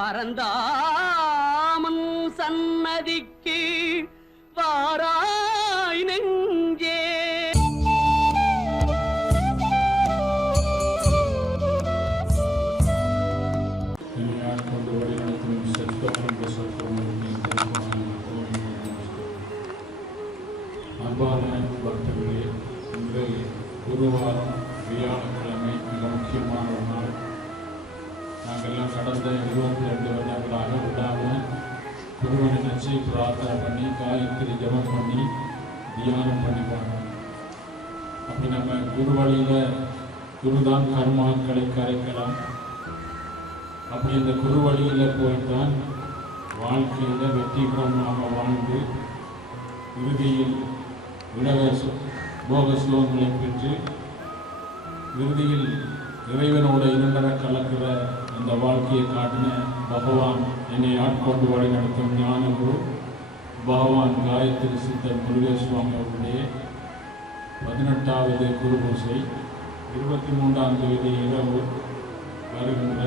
பரந்தாமன் சன்னதிக்கு வாராய் நெஞ்சே. அன்பான பக்தர்களே, இன்று குருவாரம் வியாழக்கிழமை மிக முக்கியமான ஒரு நாள். நாங்கள்லாம் கடந்த 22 வருடங்களாக விடாமல் குருவை நினைச்சு பிரார்த்தனை பண்ணி காயத்ரி ஜபம் பண்ணி தியானம் பண்ணி போனோம். அப்படி நம்ம குரு வழியில் குருதான் கர்மாக்களை கரைக்கலாம். அப்படி இந்த குரு வழியில் போய்தான் வாழ்க்கையில் வெற்றிகரமாக வாழ்ந்து இறுதியில் உலக போக சுகங்களை பெற்று இறுதியில் இறைவனோட இரண்டர கலக்கிற அந்த வாழ்க்கையை காட்டின பகவான் என்னை ஆட்கொண்டு வழி நடத்தும் ஞான குரு பகவான் காயத்ரி சித்தர் முருகேஸ்வாமி அவருடைய 18வது குரு பூசை 23ஆம் தேதி இரவு வருகின்ற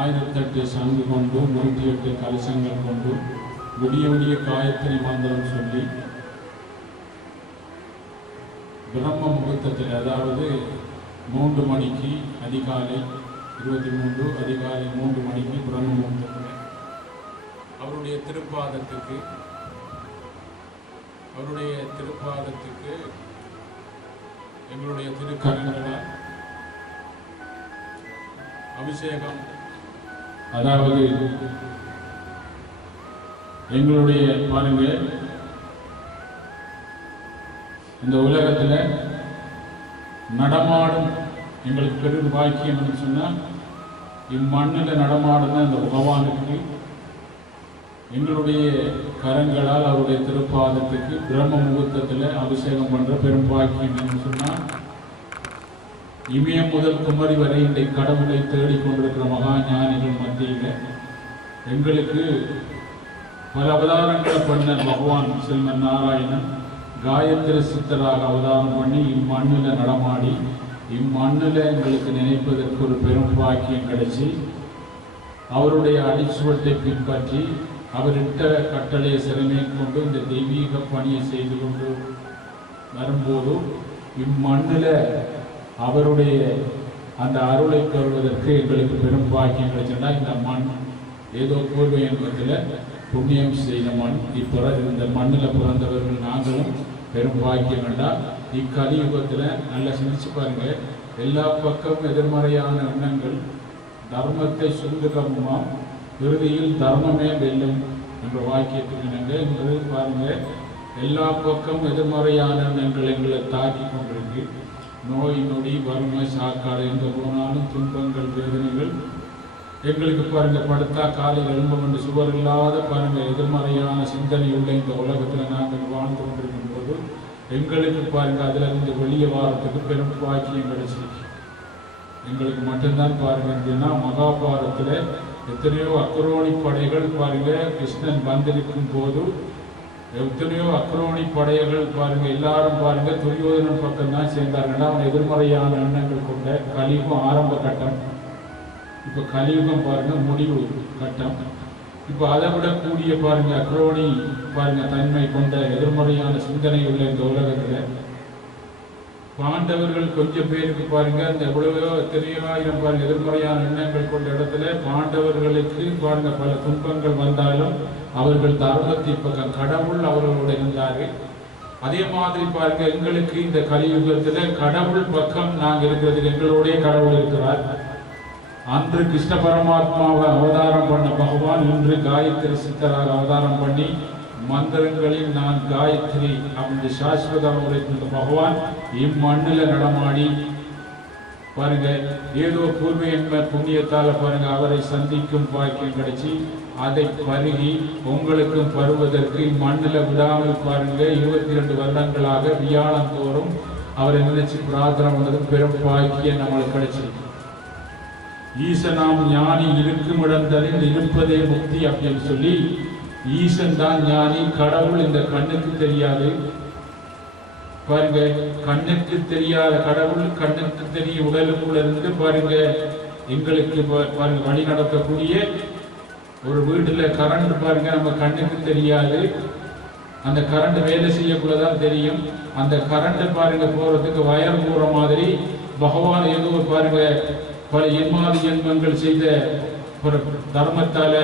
1008 சங்கு கொண்டு 108 கலசங்கள் கொண்டு விடிய விடிய காயத்ரி மந்திரம் சொல்லி பிரம்ம முகூர்த்தத்தில், அதாவது 3 மணிக்கு அதிகாலை 23 அதிகாலை 3 மணிக்கு பிரம்ம முகூர்த்தத்தில் அவருடைய திருப்பாதத்துக்கு எங்களுடைய திருக்கரங்களால் அபிஷேகம், அதாவது எங்களுடைய பாருங்க, இந்த உலகத்தில் நடமாடும் எங்களுக்கு பெரும் பாக்கியம் சொன்னால் இம்மண்ணில் நடமாடுன அந்த பகவானுக்கு எங்களுடைய கரங்களால் அவருடைய திருப்பாதத்துக்கு பிரம்ம முகூர்த்தத்தில் அபிஷேகம் பண்ணுற பெரும் பாக்கியம் சொன்னால் இமயம் முதல் குமரி வரை இன்றைக்கு கடவுளை தேடிக்கொண்டிருக்கிற மகா ஞானிகள் மத்தியில் எங்களுக்கு பல அவதாரங்களை பண்ண பகவான் செல்வன் நாராயணன் காயத்ரி சித்தராக அவதாரம் பண்ணி இம்மண்ணில் நடமாடி இம்மண்ணில் எங்களுக்கு நினைப்பதற்கு ஒரு பெரும் பாக்கியம் கிடைச்சி அவருடைய அடிச்சுவட்டை பின்பற்றி அவரிட்ட கட்டளையை சிறமை கொண்டு இந்த தெய்வீக பணியை செய்து கொண்டு வரும்போது இம்மண்ணில் அவருடைய அந்த அருளை பெறுவதற்கு எங்களுக்கு பெரும் பாக்கியம் கிடைச்சா இந்த மண் ஏதோ பூர்வ என்பதில் புண்ணியம் செய்த மண். இந்த மண்ணில் பிறந்தவர்கள் நாங்களும் பெரும் பாக்கியம் வேண்டாம். இக்கலியுகத்தில் நல்லா சிந்திச்சு பாருங்க, எல்லா பக்கம் எதிர்மறையான எண்ணங்கள் தர்மத்தை சுருங்குமாம், இறுதியில் தர்மமே வெல்லும் என்ற வாக்கியத்துக்கு இன்று பாருங்க, எல்லா பக்கம் எதிர்மறையான எண்ணங்கள் எங்களை தாக்கி கொண்டிருக்கு. நோய் நொடி வறுமை சாக்காடு எங்கே போனாலும் துன்பங்கள் வேதனைகள் எங்களுக்கு பாருங்க, படுத்தா காலையில் எழும்பம் என்று சுவர் இல்லாத பாருங்க எதிர்மறையான சிந்தனை உள்ள இந்த உலகத்தில் நாங்கள் வாழ்ந்து கொண்டிருக்கும் போது எங்களுக்கு பாருங்க அதிலிருந்து வெளியே வாரத்துக்கு பெரும் பாக்கியம் கிடைச்சிருக்கு. எங்களுக்கு மட்டும்தான் பாருங்கன்னா மகாபாரத்தில் எத்தனையோ அக்ரோணி படைகள் பாருங்க கிருஷ்ணன் வந்திருக்கும் போது எத்தனையோ அக்ரோணி படைகள் பாருங்க எல்லாரும் பாருங்க துரியோதனன் பக்கம் தான் சேர்ந்தார்கள். அவன் எதிர்மறையான எண்ணங்கள் கொண்ட கலியுகம் ஆரம்ப கட்டம், இப்போ கலியுகம் பாருங்க முடிவு கட்டம். இப்போ அதை விட கூடிய பாருங்க அக்ரோணி பாருங்க தன்மை கொண்ட எதிர்மறையான சிந்தனை உள்ள இந்த உலகத்தில் பாண்டவர்கள் கொஞ்சம் பேருக்கு பாருங்க அந்த எவ்வளவோ எத்தனையோ ஆயிரம் பாருங்க எதிர்மறையான எண்ணங்கள் கொண்ட இடத்துல பாண்டவர்களுக்கு பாருங்க பல துன்பங்கள் வந்தாலும் அவர்கள் தர்மத்தை பக்கம் கடவுள் அவர்களோட இருந்தார்கள். அதே மாதிரி பாருங்க எங்களுக்கு இந்த கலியுகத்துல கடவுள் பக்கம் நாங்கள் இருக்கிறதுக்கு எங்களுடைய கடவுள் இருக்கிறார். அன்று கிருஷ்ண பரமாத்மாவை அவதாரம் பண்ண பகவான் இன்று காயத்ரி சித்தராக அவதாரம் பண்ணி மந்திரங்களில் நான் காயத்ரி அப்படின்னு சாஸ்வதம் உரைக்கின்ற பகவான் இம்மண்ணில் நடமாடி பாருங்க ஏதோ பூர்வ என்ப புண்ணியத்தால் பாருங்க அவரை சந்திக்கும் பாக்கியம் கிடைச்சி அதை பருகி உங்களுக்கும் பருவதற்கு இம்மண்ணில் விடாமல் பாருங்க 22 வருடங்களாக வியாழந்தோறும் அவரை நினைச்சு பிரார்த்தனை பண்ணது பெரும் பாக்கியம் நம்மளுக்கு கிடைச்சிருக்கு. ஈசனாம் ஞானி இருக்கும் இடங்களில் இருப்பதே முக்தி அப்படின்னு சொல்லி ஈசன் தான் ஞானி. கடவுள் இந்த கண்ணுக்கு தெரியாது பாருங்க, கண்ணுக்கு தெரியாத கடவுள் கண்ணுக்கு தெரிய உடலுக்குள்ள இருந்து பாருங்க எங்களுக்கு பாருங்க வழி நடத்தக்கூடிய ஒரு வீட்டில் கரண்ட் பாருங்க நம்ம கண்ணுக்கு தெரியாது, அந்த கரண்ட் வேலை செய்யக்குள்ளதான் தெரியும். அந்த கரண்ட் பாருங்க போறதுக்கு வயர் போற மாதிரி பகவான் ஏதோ பாருங்க பல எண்மாதி ஜென்மங்கள் செய்த ஒரு தர்மத்தால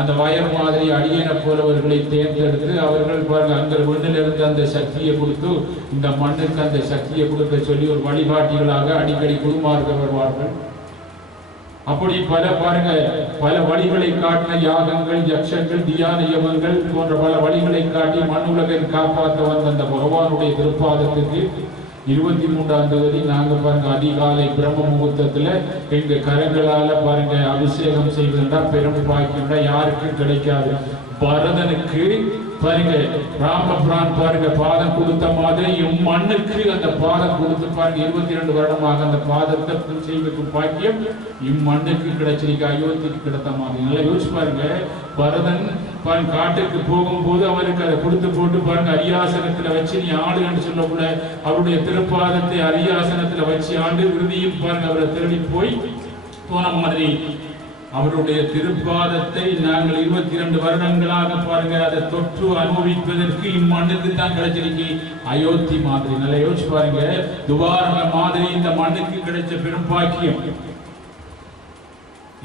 அந்த வயர் மாதிரி அடியனை போலவர்களை தேர்ந்தெடுத்து அவர்கள் பாருங்க அந்த விண்ணிலிருந்து அந்த சக்தியை கொடுத்து இந்த மண்ணுக்கு அந்த சக்தியை கொடுக்க சொல்லி ஒரு வழிகாட்டிகளாக அடிக்கடி குருமார்கள் வருவார்கள். அப்படி பல பாருங்க பல வழிகளை காட்டின யாகங்கள், யக்ஷங்கள், தியான யமங்கள் போன்ற பல வழிகளை காட்டி மண் உலகை காப்பாற்ற வந்த அந்த பகவானுடைய திருப்பாதத்துக்கு 23ஆம் தேதி நாங்க பாருங்க அதிகாலை பிரம்ம முகூர்த்தத்துல எங்க கரங்களால பாருங்க அபிஷேகம் செய்வதுண்டா பெரும் பாக்கியம்டா யாருக்கும் கிடைக்காது. பரதனுக்கு பாருங்க ராமபிரான் பாருங்க பாதம் கொடுத்த மாதிரி இம்மண்ணுக்கு அந்த பாதம் கொடுத்து பாருங்க 22 வருடமாக அந்த பாதத்தை செய்வதற்கும் பாக்கியம் இம்மண்ணுக்கு கிடைச்சிருக்கு, அயோத்திக்கு கிடைத்த மாதிரி. நல்லா யோசிச்சு பாருங்க. பரதன் பாருங்க காட்டுக்கு போகும்போது அவருக்கு அதை கொடுத்து போட்டு பாருங்க அரியாசனத்துல வச்சு நீ ஆளுன்னு சொல்லக்கூட அவருடைய திருப்பாதத்தை அரியாசனத்துல வச்சு ஆண்டு இறுதியும் பாருங்க அவரை திருடி போன மாதிரி அவருடைய திருப்பாதத்தை நாங்கள் 22 வருடங்களாக பாருங்க அதை தொற்று அனுபவிப்பதற்கு இம்மண்ணுக்கு தான் கிடைச்சிருக்கு, அயோத்தி மாதிரி. நல்லா யோசிச்சு பாருங்க. துவாரக மாதிரி இந்த மண்ணுக்கு கிடைச்ச பெரும் பாக்கியம்.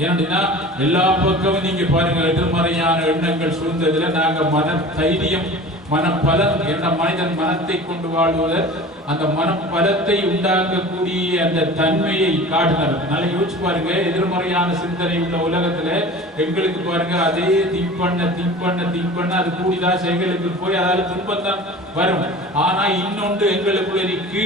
ஏன்னா எல்லா பக்கமும் நீங்க பாருங்க எதிர்மறையான எண்ணங்கள் சூழ்ந்ததுல நாங்க மன தைரியம் மனப்பலம் என்ற மனிதன் மனத்தை கொண்டு வாழ்வதர் அந்த மனப்பலத்தை உண்டாக்கக்கூடிய அந்த தன்மையை காட்டினார். நல்லா யோசிச்சு பாருங்க. எதிர்மறையான சிந்தனை உள்ள உலகத்துல எங்களுக்கு பாருங்க அதே திங்க் பண்ண அது கூடிதான் எங்களுக்கு போய் அதாவது துன்பம் தான் வரும். ஆனா இன்னொன்று எங்களுக்குள்ள இருக்கு,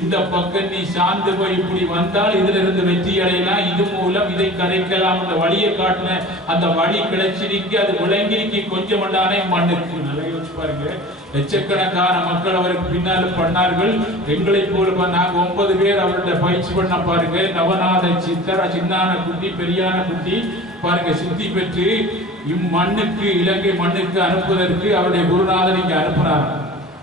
இந்த பக்கம் நீ சார்ந்து போய் இப்படி வந்தால் இதுல இருந்து வெற்றி அடையலாம், இது மூலம் இதை கரைக்கலாம், அந்த வழியை காட்டின அந்த வழி கிடைச்சிருக்கு, அது விளங்கிருக்கு கொஞ்சம் உண்டானே மண்ணுக்கு. நல்லா யோசிச்சு பாருங்க. லட்சக்கணக்கான மக்கள் அவருக்கு பின்னால் பண்ணார்கள். எங்களை போல நாங்க 9 பேர் அவருடைய பயிற்சி பண்ண பாருங்க. நவநாத சித்தர், சின்னான குட்டி, பெரியான குட்டி பாருங்க சித்தி பெற்று இம்மண்ணுக்கு இலங்கை மண்ணுக்கு அனுப்புவதற்கு அவருடைய குருநாதர் இங்க அனுப்பினார்.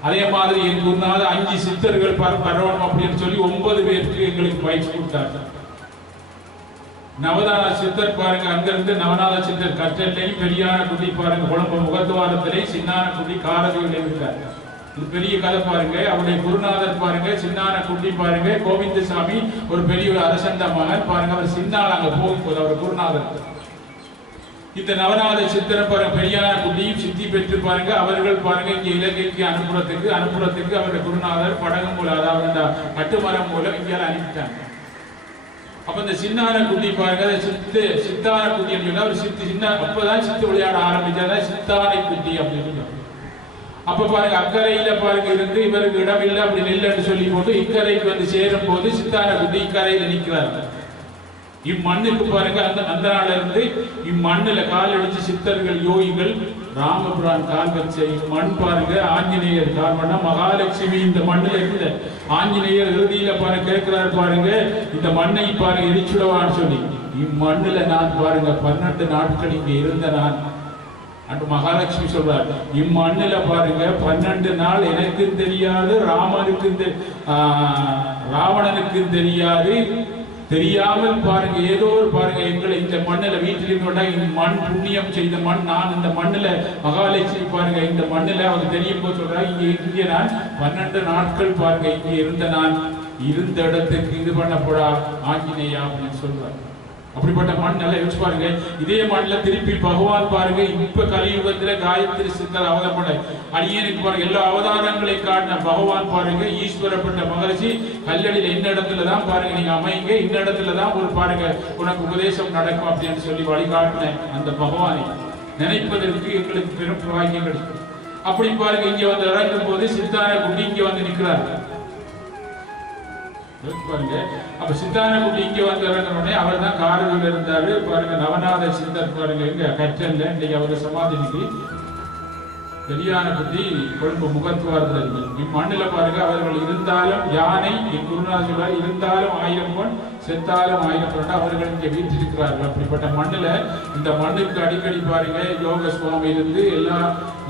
அதே மாதிரி என் குருநாதர் 5 சித்தர்கள் பரவணும் அப்படின்னு சொல்லி 9 பேருக்கு எங்களுக்கு பயிற்சி கொடுத்தார்கள். நவநாத சித்தர் பாருங்க அங்கிருந்து நவநாத சித்தர் கற்றல்லையும் பெரியான குட்டி பாருங்க குழம்பு முகத்துவாரத்திலே சின்னான குட்டி காரதியில இருக்காரு. இது பெரிய கதை பாருங்க. அவருடைய குருநாதர் பாருங்க சின்னான குட்டி பாருங்க கோவிந்தசாமி ஒரு பெரிய அரசண்ட மகன் பாருங்க. அவர் சின்னால் அங்க போகும்போது அவர் குருநாதர் இந்த நவநாத சித்தரை பாருங்க பெரியான குட்டியும் சித்தி பெற்று பாருங்க அவர்கள் பாருங்க இங்க இலங்கைக்கு அனுப்புறதுக்கு அவருடைய குருநாதர் படகு மூலம் அதாவது கட்டுமரம் மூலம் இங்கே அனுப்பிட்டாங்க. அப்ப இந்த சின்னான குட்டி பாருங்க சித்தான குட்டி அப்படின்னு ஒரு சின்ன அப்பதான் சித்து விளையாட ஆரம்பிச்சாதான் சித்தானை குட்டி அப்படின்னு. அப்ப பாருங்க அக்கறையில பாருங்க இருந்து இவருக்கு இடமில்லை அப்படி நெல்லுன்னு சொல்லி போட்டு இக்கரைக்கு வந்து சேரும் போது சித்தான குட்டி இக்கரையில நிக்கிறாரு. இம்மண்ணுக்கு பாருங்க அந்த நாள்ல இருந்து இம்மண்ணுல கால் அடிச்சு சித்தர்கள் யோகிகள் ராமபுரான் கால் வச்ச இம்மண் பாருங்க ஆஞ்சநேயர் கால் பண்ண மகாலட்சுமி இந்த மண்ணுல இருந்த ஆஞ்சநேயர் இறுதியில பாருங்க கேட்கிறாரு பாருங்க இந்த மண்ணை பாருங்க எரிச்சுடவான்னு சொல்லி இம்மண்ணுல நான் பாருங்க 12 நாட்கள் இங்க இருந்த நான் அன்று மகாலட்சுமி சொல்றார் இம்மண்ணுல பாருங்க 12 நாள் எனக்கு தெரியாது, ராவணனுக்கு தெரியாது, தெரியாமல் பாருங்க ஏதோ ஒரு பாருங்க எங்களை இந்த மண்ணில வீட்டில் இருந்தோட்டா இந்த மண் புண்ணியம் செய்த மண் நான் இந்த மண்ணுல மகாலட்சுமி பாருங்க இந்த மண்ணுல அவங்க தெரியும் போது சொல்றாங்க இங்கே நான் 12 நாட்கள் பாருங்க இங்கே இருந்த நான் இருந்த இடத்துக்கு இது பண்ணப்படா ஆஞ்சநேயா அப்படின்னு சொல்றாரு. அப்படிப்பட்ட மண் நல்லா யோசிச்சு பாருங்க. இதே மண்ணில் திருப்பி பகவான் பாருங்க இப்ப கலியுகத்துல காயத்ரி சித்தர் அவதாரப்பட அடியனுக்கு பாருங்க எல்லா அவதாரங்களை காட்டின பகவான் பாருங்க ஈஸ்வரப்பட்ட மகரிஷி கல்லடியில இந்த இடத்துலதான் பாருங்க நீங்க அமைங்க, இந்த இடத்துலதான் ஒரு பாருங்க உனக்கு உபதேசம் நடக்கும் அப்படின்னு சொல்லி வழிகாட்டின அந்த பகவானை நினைப்பதற்கு எங்களுக்கு பெரும் பாக்கியம் கிடைக்கும். அப்படி பாருங்க இங்க வந்து இறங்கும் போது சித்தான குட்டி இங்க வந்து நிற்கிறார் பாருங்க. அப்ப சித்தான குட்டி இங்க வந்து இறங்கினோடனே அவர் தான் காரதியில் இருந்தாரு பாருங்க. நவநாத சித்தர் பாருங்க எங்க கற்றல்ல இன்னைக்கு அவரு சமாதி நிதி பெரியான புத்தி கொழும்பு முகத்துவாரத்தில் இருக்கு. இம்மண்ணில் பாருங்க அவர்கள் இருந்தாலும் யானை குருநாதர் இருந்தாலும் 1000 பொன் செத்தாலும் 1000 பொன் அவர்கள் இங்கே வீற்றிருக்கிறார்கள். அப்படிப்பட்ட மண்ணில் இந்த மண்ணுக்கு அடிக்கடி பாருங்க யோக சுவாமி இருந்து எல்லா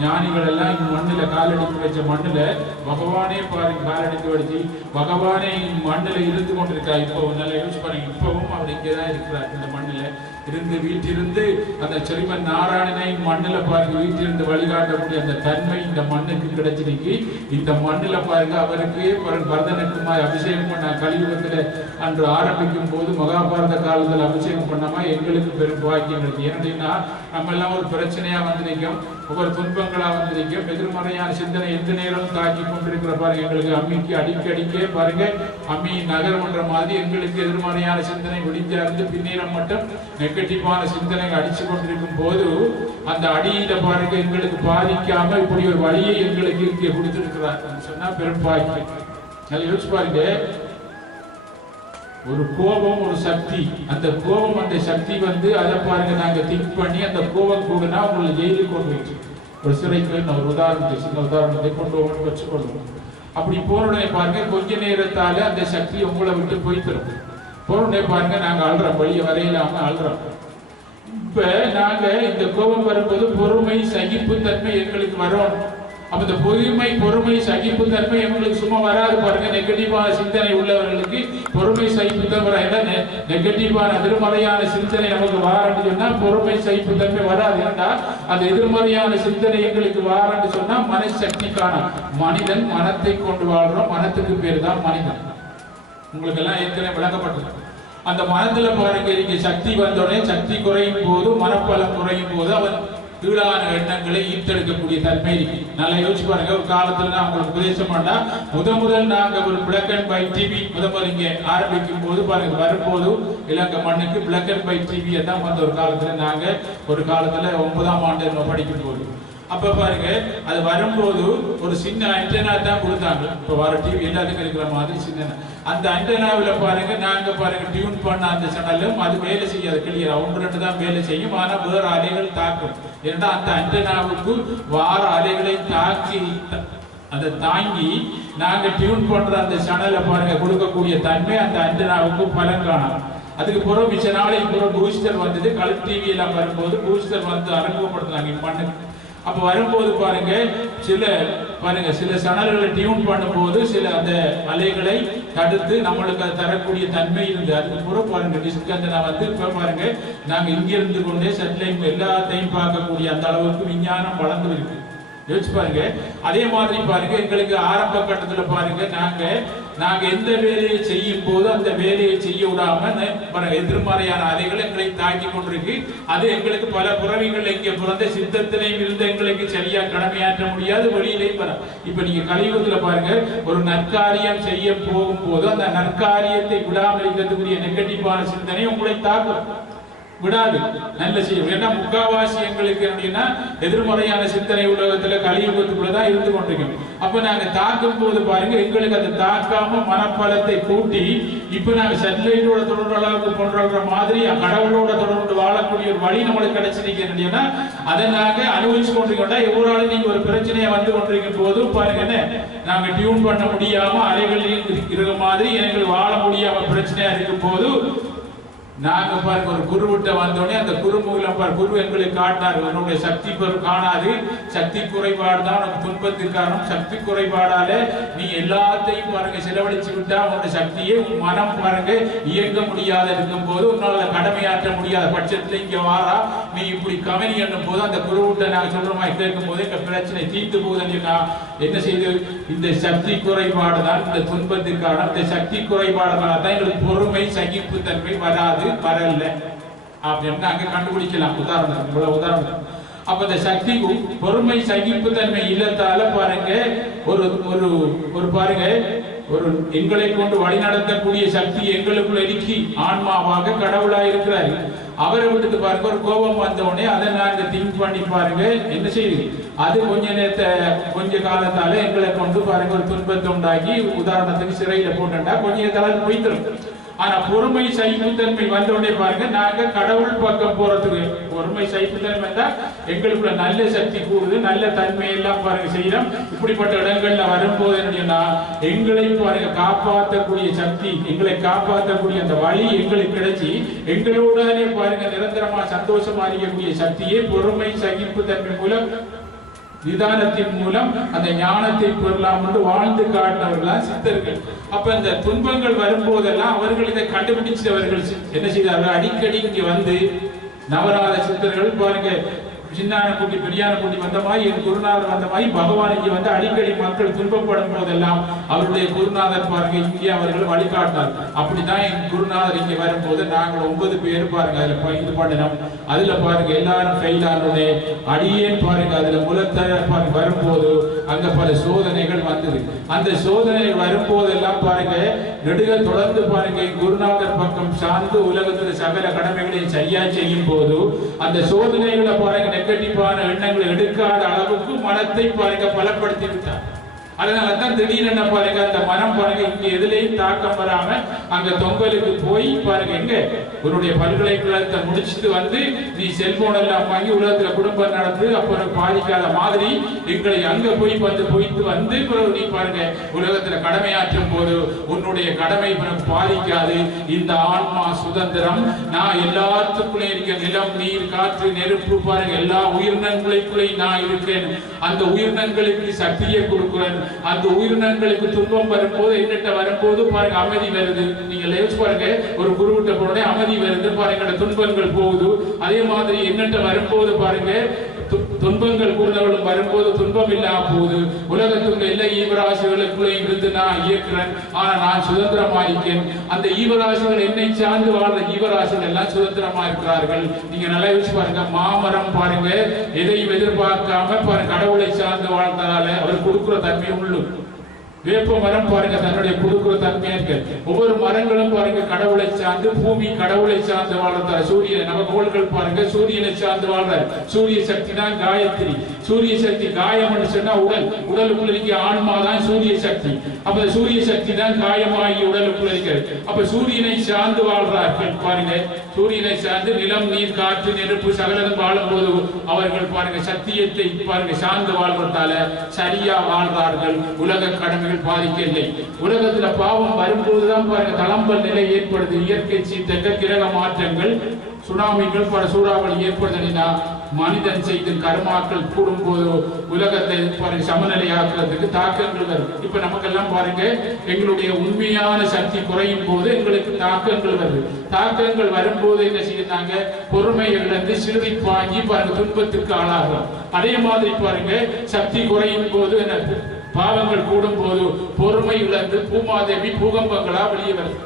ஞானிகள் எல்லாம் இந்த மண்ணில் காலடித்து வச்ச மண்ணில் பகவானே பாருங்க காலடித்து வச்சு பகவானே மண்ணில் இருந்து கொண்டிருக்கார். இப்போ நல்லா யோசிச்சு பாருங்க, இப்பவும் அவர் இங்கே தான் இருக்கிறார். இந்த மண்ணில் இருந்து வீட்டிலிருந்து அந்த செல்வன் நாராயணனை மண்ணில் பாருங்க வீட்டிலிருந்து வழிகாட்டக்கூடிய அந்த தன்மை இந்த மண்ணுக்கு கிடைச்சிருக்கு. இந்த மண்ணில் பாருங்க அவருக்கு பரதனுக்குமாய் அபிஷேகம் பண்ண கலியுகத்தில் அன்று ஆரம்பிக்கும் போது மகாபாரத காலத்தில் அபிஷேகம் பண்ணாம எங்களுக்கு பெரும் பாக்கியம் இருக்கு. ஏன்னா நம்ம எல்லாம் ஒரு பிரச்சனையா வந்திருக்கோம், ஒவ்வொரு துன்பங்களா வந்திருக்கோம். எதிர்மறையான சிந்தனை எந்த நேரம் தாக்கி கொண்டிருக்கிற பாருங்க எங்களுக்கு அம்மிக்கு அடிக்கடிக்கே பாருங்க அம்மி நகரம் பண்ற மாதிரி எங்களுக்கு எதிர்மறையான சிந்தனை முடிஞ்சா இருந்து பின்னேறம் மட்டும் நெகட்டிவான சிந்தனை அடிச்சு கொண்டிருக்கும் போது அந்த அடியில பாருங்க எங்களுக்கு பாதிக்காம இப்படி ஒரு வழியை எங்களுக்கு இங்கே கொடுத்திருக்கிறார் சொன்னா பெரும் பாக்கியம். அதை யோசிச்சு பாருங்க, ஒரு கோபம் ஒரு சக்தி, அந்த கோபம் அந்த சக்தி வந்து அதை பாருங்க நாங்க திங்க் பண்ணி அந்த கோபம் கூடனா உங்களை ஜெயிலுக்கு கொண்டு வச்சு ஒரு சிறைக்கு நான் ஒரு உதாரணத்தை சின்ன உதாரணத்தை கொண்டு வச்சுக்கொள்வோம். அப்படி போனுடைய பாருங்க கொஞ்ச நேரத்தால அந்த சக்தி உங்களை விட்டு போய்த்தரும். போனுடைய பாருங்க நாங்க அழுறோம், வெளியே வரையிலாம அழுறோம். இப்ப நாங்க இந்த கோபம் வரும்போது பொறுமை சகிப்பு தன்மை எங்களுக்கு வரும். அப்ப இந்த பொறுமை சகிப்பு தன்மை எங்களுக்கு சும்மா வராது பாருங்க. நெகட்டிவான சிந்தனை உள்ளவர்களுக்கு பொறுமை சகிப்பு தன்மை நெகட்டிவான எதிர்மறையான சிந்தனை நமக்கு வாரன்னு சொன்னா பொறுமை சகிப்பு தன்மை வராது. ஏன்னா அந்த எதிர்மறையான சிந்தனை எங்களுக்கு வாரன்னு சொன்னா மனசக்திக்கான மனிதன் மனத்தை கொண்டு வாழ்றோம். மனத்துக்கு பேர் தான் மனிதன். உங்களுக்கு எல்லாம் ஏற்கனவே விளக்கப்பட்டது. அந்த மனத்துல பாருங்க இங்க சக்தி வந்தோடனே சக்தி குறையும் போது மனப்பலம் குறையும் போது அவன் கீழான எண்ணங்களை ஈர்த்தெடுக்கக்கூடிய தன்மை இருக்கு. நல்லா யோசிச்சு பாருங்க, ஒரு காலத்துல நான் உங்களுக்கு உபதேசம் பண்ணா முதல் நாங்க ஒரு பிளாக் அண்ட் ஒயிட் டிவி முதல் இங்க ஆரம்பிக்கும் போது பாருங்க வரும்போது இலங்கை மண்ணுக்கு பிளாக் அண்ட் ஒயிட் டிவியை தான் வந்த ஒரு காலத்துல நாங்க ஒரு காலத்துல 9ஆம் ஆண்டு படிக்கும் போது அப்ப பாருங்க அது வரும்போது ஒரு சின்ன ஆண்டனா தான் கொடுத்தாங்க. இப்ப வர டிவி எல்லாத்துக்கும் இருக்கிற மாதிரி சின்ன அந்த ஆண்டனாவில் பாருங்க நாங்க பாருங்க டியூன் பண்ண அந்த சேனலும் அது வேலை செய்யாது, கிளியர் 1-2 தான் வேலை செய்யும். ஆனா வேற அலைகள் தாக்கும். ஏன்னா அந்த ஆண்டனாவுக்கு வார அலைகளை தாக்கி அதை தாங்கி நாங்க டியூன் பண்ற அந்த சேனலை பாருங்க கொடுக்கக்கூடிய தன்மை அந்த ஆண்டனாவுக்கு பலன் காணும். அதுக்கு பிறகு மிச்ச நாளைக்கு பிறகு பூஸ்டர் வந்தது. கலர் டிவி எல்லாம் வரும்போது பூஸ்டர் வந்து அறிமுகப்படுத்தினாங்க மண்ணுக்கு. அப்ப வரும்போது பாருங்க சில சேனல்களை டியூன் பண்ணும்போது சில அந்த அலைகளை தடுத்து நம்மளுக்கு அது தரக்கூடிய தன்மை இருந்து அதுக்கு பிறகு பாருங்க டிஸ்கந்தனா வந்து இப்ப பாருங்க நாங்க இங்கிருந்து கொண்டே சேட்டலைட் எல்லாத்தையும் பார்க்கக்கூடிய அந்த அளவுக்கு விஞ்ஞானம் வளர்ந்து இருக்கு. யோசிச்சு பாருங்க. அதே மாதிரி பாருங்க எங்களுக்கு ஆரம்ப கட்டத்துல பாருங்க நாங்க எந்த வேலையை செய்யும் போது அந்த வேலையை செய்ய விடாம எதிர்மறையான அலைகள் எங்களை தாக்கி கொண்டிருக்கு. அது எங்களுக்கு பல புறவிகள் இங்க பிறந்த சித்தத்திலையும் இருந்து எங்களுக்கு சரியா கடமையாற்ற முடியாது, வெளியிலையும் வர. இப்ப நீங்க கலியுகத்துல பாருங்க ஒரு நற்காரியம் செய்ய போகும் போது அந்த நற்காரியத்தை விடாமல் இருக்கக்கூடிய நெகட்டிவான சிந்தனை உங்களை தாக்கும் விடாது. நல்ல செய்யும். ஏன்னா முக்காவாசி எங்களுக்கு அப்படின்னா எதிர்மறையான சிந்தனை உலகத்துல கலியுகத்துக்குள்ளதான் இருந்து கொண்டிருக்கோம். அப்ப நாங்க தாக்கும் போது பாருங்க எங்களுக்கு அதை தாக்காம மனப்பலத்தை கூட்டி இப்ப நாங்க சேட்டலைட்டோட தொடர்பு அளவுக்கு கொண்டு மாதிரி கடவுளோட தொடர்பு வாழக்கூடிய ஒரு வழி நம்மளுக்கு கிடைச்சிருக்கேன். அதை நாங்க அனுபவிச்சு கொண்டிருக்கோம்டா. எவ்வளவு நாள் நீங்க ஒரு பிரச்சனையை வந்து கொண்டிருக்கும் போது பாருங்க என்ன நாங்க டியூன் பண்ண முடியாம அலைகளில் இருக்கிற மாதிரி எங்களுக்கு வாழ முடியாம பிரச்சனையா இருக்கும் போது நாங்க பாருங்க ஒரு குருவிட்ட வந்தோடனே அந்த குருமுகம் பாரு குரு எங்களுக்கு காட்டினார் உன்னுடைய சக்தி காணாது, சக்தி குறைபாடு தான் உனக்கு துன்பத்துக்கு காரணம். சக்தி குறைபாடால நீ எல்லாத்தையும் பாருங்க செலவழிச்சு விட்டா உன்னுடைய சக்தியை உன் மனம் பாருங்க இயங்க முடியாத இருக்கும் போது உன்னால கடமையாற்ற முடியாத பட்சத்துல இங்க வாரா நீ இப்படி கவனி என்னும் போது அந்த குருவிட்ட நாங்க சொல்றோமா கேட்கும் போது எங்க பிரச்சனை தீர்த்து போகுதுன்னு நான் என்ன செய்து இந்த சக்தி குறைபாடு தான் இந்த துன்பத்துக்கு காரணம். இந்த சக்தி குறைபாடுனால தான் எங்களுக்கு பொறுமை சகிப்பு தன்மை வராது வரல அப்படின்னு அங்க கண்டுபிடிக்கலாம். உதாரணம் அப்ப இந்த சக்தி பொறுமை சகிப்பு தன்மை இல்லத்தால பாருங்க ஒரு பாருங்க ஒரு எங்களை கொண்டு வழி நடத்தக்கூடிய சக்தி எங்களுக்குள்ள இருக்கி ஆன்மாவாக கடவுளா இருக்கிறாரு. அவரை விட்டு பாருங்க ஒரு கோபம் வந்த உடனே அதை நாங்க திங்க் பண்ணி பாருங்க என்ன செய்யுது அது கொஞ்ச காலத்தால எங்களை கொண்டு பாருங்க ஒரு துன்பத்தை உண்டாக்கி உதாரணத்துக்கு சிறையில போட்டா கொஞ்ச காலம் போய்த்திரும். ஆனா பொறுமை சகிப்புத்தன்மை வந்தோடனே பாருங்க நாங்க கடவுள் பக்கம் போறதுக்கு பொறுமை சகிப்புத்தன்மை தான் எங்களுக்குள்ள நல்ல சக்தி கூடுது, நல்ல தன்மை எல்லாம் பாருங்க செய்யறோம். இப்படிப்பட்ட இடங்கள்ல வரும்போது என்னன்னா எங்களை பாருங்க காப்பாற்றக்கூடிய சக்தி, எங்களை காப்பாற்றக்கூடிய அந்த வழி எங்களுக்கு கிடைச்சி எங்களோடனே பாருங்க நிரந்தரமா சந்தோஷமா இருக்கக்கூடிய சக்தியே பொறுமை சகிப்புத்தன்மை மூலம் நிதானத்தின் மூலம் அந்த ஞானத்தை பெறலாம் என்று வாழ்ந்து காட்டினவர்கள் சித்தர்கள். அப்ப இந்த துன்பங்கள் வரும்போதெல்லாம் அவர்கள் இதை கண்டுபிடிச்சவர்கள் என்ன செய்தார்கள், அடிக்கடி இங்க வந்து நவராத சித்தர்கள் பாருங்க சின்னான குட்டி பெரியான குட்டி வந்த மாதிரி என் குருநாதர் வந்த மாதிரி பகவான் இங்கே வந்து அடிக்கடி மக்கள் துன்பப்படும் போதெல்லாம் அவருடைய குருநாதர் பாருங்க இங்கே அவர்கள் வழிகாட்டினார். அப்படிதான் என் குருநாதர் இங்கே வரும்போது நாங்கள் 9 பேர் பாருங்க அதுல இது பண்ணினோம். அதுல பாருங்க எல்லாரும் ஃபெயிலானோடனே அடியேன் பாருங்க அதுல முலத்தர பாருங்க வரும்போது அங்க பல சோதனைகள் வந்தது. அந்த சோதனைகள் வரும்போதெல்லாம் பாருங்க நெடுக தொடர்ந்து பாருங்க குருநாதர் பக்கம் சார்ந்து உலகத்தில் சகல கடமைகளையும் சரியா செய்யும் போது அந்த சோதனைகளை பாருங்க நெகட்டிவான எண்ணங்களை எடுக்காத அளவுக்கு மனத்தை பாருங்க பலப்படுத்தி விட்டார். அதனாலதான் திடீரென பாருங்க அந்த மனம் பாருங்க இங்க எதுலையும் தாக்கம் வராம அங்க தொங்கலுக்கு போய் பாருங்க எங்க உன்னுடைய பல்கலைக்கழகத்தை முடிச்சுட்டு வந்து நீ செல்போன் எல்லாம் வாங்கி உலகத்துல குடும்பம் நடந்து அப்புறம் பாதிக்காத மாதிரி எங்களை அங்க போய் போயிட்டு வந்து நீ பாருங்க உலகத்துல கடமையாற்றும் போது உன்னுடைய கடமை பாதிக்காது. இந்த ஆன்மா சுதந்திரம், நான் எல்லாத்துக்குள்ளே இருக்க நிலம் நீர் காற்று நெருப்பு பாருங்க எல்லா உயிரினங்களுக்குள்ளே நான் இருக்கேன். அந்த உயிரினங்களுக்கு சக்தியை கொடுக்கிறேன். அந்த உயிரினங்களுக்கு துன்பம் வரும்போது என்னட்ட வரும்போது பாருங்க அமைதி வருது. நீங்க யோசிச்சு பாருங்க ஒரு குருவிட்ட போனே அமைதி வருது பாருங்க துன்பங்கள் போகுது. அதே மாதிரி என்னட்ட வரும்போது பாருங்க துன்பங்கள் கூறுதவர்களும் வரும்போது துன்பம் இல்லாம போகுது. உலகத்துக்கு எல்லா ஈவராசிகளுக்குள்ளே இருந்து நான் இயக்குறேன். ஆனா நான் சுதந்திரமா இருக்கேன். அந்த ஈவராசிகள் என்னை சார்ந்து வாழ்ற ஈவராசிகள் எல்லாம் சுதந்திரமா இருக்கிறார்கள். நீங்க நல்லா யோசிச்சு பாருங்க மாமரம் பாருங்க எதையும் எதிர்பார்க்காம பாருங்க கடவுளை சார்ந்து வாழ்ந்ததால அவர் கொடுக்கிற தன்மை உள்ளு. வேப்ப மரம் பாருங்க தன்னுடைய கொடுக்கிற தன்மையா இருக்கு. ஒவ்வொரு மரங்களும் பாருங்க கடவுளை சார்ந்து பூமி கடவுளை சார்ந்து வாழ்ற சூரியன் நவகோள்கள் பாருங்க சூரியனை சார்ந்து வாழ்ற சூரிய சக்தி தான் காயத்ரி. சூரிய சக்தி காயம் சொன்னா உடலுக்குள்ள இருக்க ஆன்மா தான் சூரிய சக்தி. அப்ப சூரிய சக்தி தான் காயமாகி உடலுக்குள்ள இருக்கிறது. அப்ப சூரியனை சார்ந்து வாழ்றார்கள் பாருங்க. சூரியனை சார்ந்து நிலம் நீர் காற்று நெருப்பு சகலம் வாழும் போது அவர்கள் பாருங்க சத்தியத்தை பாருங்க சார்ந்து வாழ்றதால சரியா வாழ்றார்கள். உலக கடமைகள் பாதிக்கவில்லை. உலகத்துல பாவம் வரும்போதுதான் பாருங்க தளம்பல் நிலை ஏற்படுது. இயற்கை சீற்றங்கள் கிரக மாற்றங்கள் சுனாமிகள் பல சூறாவளி ஏற்படுதுன்னா மனிதன் செய்த கர்மாக்கள் கூடும் போது உலகத்தை பாருங்க சமநிலையாக்குறதுக்கு தாக்கங்கள் வரும். இப்ப நமக்கெல்லாம் பாருங்க எங்களுடைய உண்மையான சக்தி குறையும் போது எங்களுக்கு தாக்கங்கள் வருது. தாக்கங்கள் வரும்போது என்ன செய்யறாங்க பொறுமை இழந்து சிறுதை வாங்கி பாருங்க துன்பத்துக்கு ஆளாகிறோம். அதே மாதிரி பாருங்க சக்தி குறையும் போது என்ன பாவங்கள் கூடும் போது பொறுமை இழந்து பூமாதேவி பூகம்பங்களா வெளியே வருது.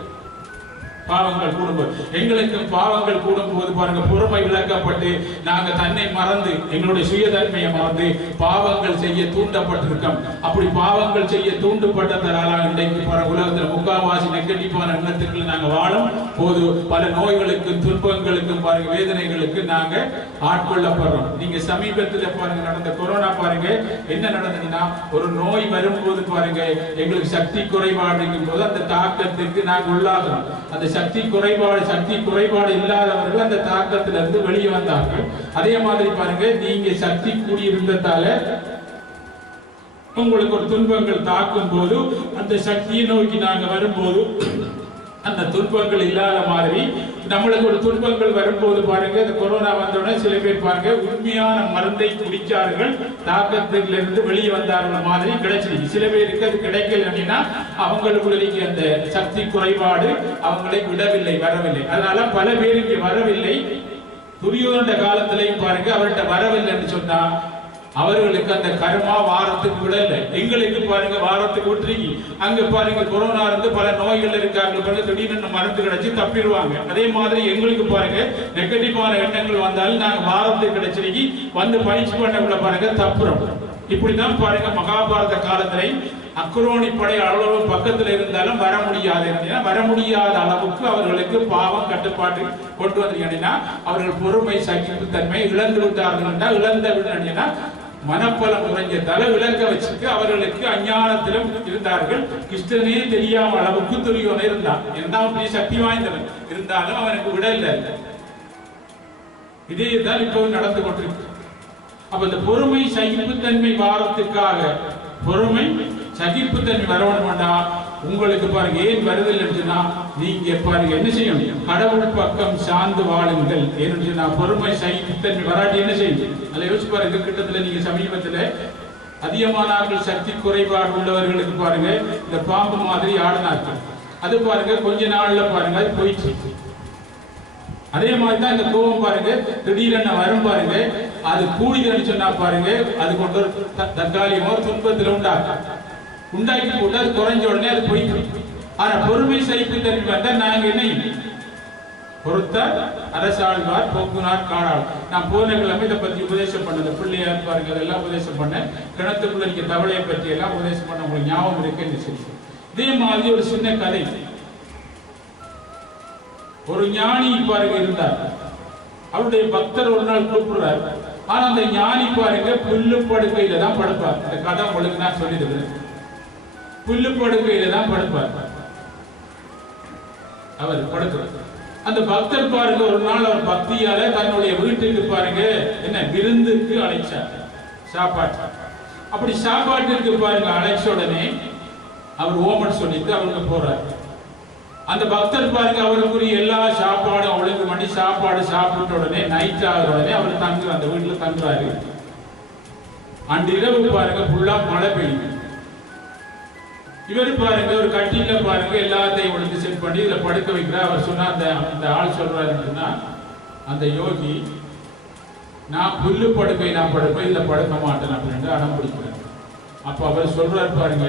பாவங்கள் கூடும்போது எங்களுக்கு பாவங்கள் கூடும்போது பாருங்க பொறுமை இழக்கப்பட்டு நாங்க தன்னை மறந்து எங்களுடைய சுயதன்மையை மறந்து பாவங்கள் செய்ய தூண்டப்பட்டிருக்கோம். அப்படி பாவங்கள் செய்ய தூண்டப்பட்டதால இன்றைக்கு பாருங்க உலகத்துல முக்காவாசி நெகட்டிவான எண்ணத்துக்கு நாங்க வாழும் போது பல நோய்களுக்கும் துன்பங்களுக்கும் பாருங்க வேதனைகளுக்கு நாங்க ஆட்கொள்ளப்படுறோம். நீங்க சமீபத்தில் பாருங்க நடந்த கொரோனா பாருங்க என்ன நடந்ததுன்னா ஒரு நோய் வரும்போது பாருங்க எங்களுக்கு சக்தி குறைபாடு போது அந்த தாக்கத்திற்கு நாங்க உள்ளாகிறோம். அந்த சக்தி குறைபாடு இல்லாதவர்கள் அந்த தாக்கத்திலிருந்து வெளியே வந்தார்கள். அதே மாதிரி பாருங்க நீங்க சக்தி கூடி இருந்ததால உங்களுக்கு ஒரு துன்பங்கள் தாக்கும் போது அந்த சக்தியை நோக்கி நாங்க வரும்போது அந்த துன்பங்கள் இல்லாத மாதிரி நம்மளுக்கு ஒரு துன்பங்கள் வரும்போது பாருங்க இந்த கொரோனா வந்தோடனே சில பேர் பாருங்க உண்மையான மருந்தை குடிச்சார்கள் தாக்கத்துல இருந்து வெளியே வந்தார்கள் மாதிரி கிடைச்சிருக்கு. சில பேருக்கு அது கிடைக்கல அப்படின்னா அவங்களுக்குள்ள அந்த சக்தி குறைபாடு அவங்களை விடவில்லை வரவில்லை. அதனால பல பேருக்கு வரவில்லை. துரியோதன காலத்திலையும் பாருங்க அவர்கிட்ட வரவில்லைன்னு சொன்னா அவர்களுக்கு அந்த கர்மா வாரத்துக்கு விடல. எங்களுக்கு பாருங்க வாரத்துக்கு விட்டுருக்கி அங்க பாருங்க கொரோனா இருந்து பல நோய்கள் இருக்காங்க திடீர்னு மருந்து கிடைச்சி தப்பிடுவாங்க. அதே மாதிரி எங்களுக்கு பாருங்க நெகட்டிவான எண்ணங்கள் வந்தாலும் நாங்க வாரத்துக்கு கிடைச்சிருக்கி வந்து பயிற்சி பண்ணக்குள்ள பாருங்க தப்புறோம். இப்படிதான் பாருங்க மகாபாரத காலத்துல அக்ரோனி படை அளவு பக்கத்துல இருந்தாலும் வர முடியாத அளவுக்கு அவர்களுக்கு பாவம் கட்டுப்பாட்டு கொண்டு வந்தீங்கன்னா அவர்கள் பொறுமை சகிப்பு தன்மை இழந்து விட்டார்கள். இழந்த விடா மனப்பலம் குறைஞ்சதால விளக்க வச்சுட்டு அவர்களுக்கு அஞ்ஞானத்திலும் இருந்தார்கள். கிருஷ்ணனே தெரியாம அளவுக்கு துரியோன இருந்தான். என்ன சக்தி வாய்ந்தவன் இருந்தாலும் அவனுக்கு விட இல்லை. இதேதான் இப்போ நடந்து கொண்டிருக்கு. அப்ப இந்த பொறுமை சகிப்புத்தன்மை வாரத்துக்காக பொறுமை சகிப்புத்தன்மை வரணும்னா உங்களுக்கு பாருங்க ஏன் வருதல்னா நீங்க பாருங்க என்ன செய்யணும், கடவுள் பக்கம் சார்ந்து வாழுங்கள். ஏன்னு பொறுமை சகிப்புத்தன்மை வராட்டி என்ன செய்யும் அதை யோசிச்சு பாருங்க. கிட்டத்துல நீங்க சமீபத்துல அதிகமானார்கள் சக்தி குறைபாடு உள்ளவர்களுக்கு பாருங்க இந்த பாம்பு மாதிரி ஆடினார்கள். அது பாருங்க கொஞ்ச நாள்ல பாருங்க அது போயிடுச்சு. அதே மாதிரிதான் இந்த கோபம் பாருங்க திடீரென வரும் பாருங்க, அது கூடிதுன்னு சொன்னா பாருங்க அது கொண்டு ஒரு தற்காலிகமா ஒரு துன்பத்தில் உண்டாக்கி போட்டு அது குறைஞ்ச உடனே அது போயிட்டு. ஆனா பொறுமை சகிப்புத்தன்மை வந்தா நாங்க என்ன பொறுத்தார் அரசாழ்வார் போக்குனார் காடாள். நான் போன கிழமை இதை பத்தி உபதேசம் பண்ணது பிள்ளையார் பாருங்க அதெல்லாம் உபதேசம் பண்ணேன். கிணத்துக்குள்ள இருக்க தவளையை பற்றி எல்லாம் உபதேசம் பண்ண உங்களுக்கு ஞாபகம் இருக்கு. இதே மாதிரி ஒரு சின்ன கதை. ஒரு ஞானி பாருங்க இருந்தார். அவருடைய பக்தர் ஒரு நாள் கூப்பிடுறார். ஆனா அந்த ஞானி பாருங்க புல்லு படுக்கையில தான் படுப்பார். இந்த கதை உங்களுக்கு நான் சொல்லிடுறேன். புல்லு படுக்கையில தான் படுப்பார் அவர் படுக்கிறார். அந்த பக்தர் பாருங்க ஒரு நாள் அவர் பக்தியால தன்னுடைய வீட்டுக்கு பாருங்க என்ன விருந்துக்கு அழைச்சார் சாப்பாட்டு. அப்படி சாப்பாட்டிற்கு பாருங்க அழைச்ச உடனே அவர் ஓமன் சொல்லிட்டு அவங்க போறார். அந்த பக்தர் பாருங்க அவருக்குரிய எல்லா சாப்பாடும் ஒழுங்கு பண்ணி சாப்பாடு சாப்பிட்ட உடனே நைட் ஆகிற உடனே அவர் தங்குற அந்த வீட்டுல தங்குறாரு. அன்று இரவு பாருங்க ஃபுல்லா மழை பெய்யுது. இவர் பாருங்க ஒரு கட்டில பாருங்க எல்லாத்தையும் ஒழுங்கு செட் பண்ணி இதுல படுக்க வைக்கிறார். அவர் சொன்னா அந்த ஆள் சொல்றாருன்னா அந்த யோகி நான் புல்லு படுக்கை நான் படுப்பேன் இதுல படுக்க மாட்டேன் அப்படின்னு அடம் பிடிக்கிறார். அப்ப அவர் சொல்றாரு பாருங்க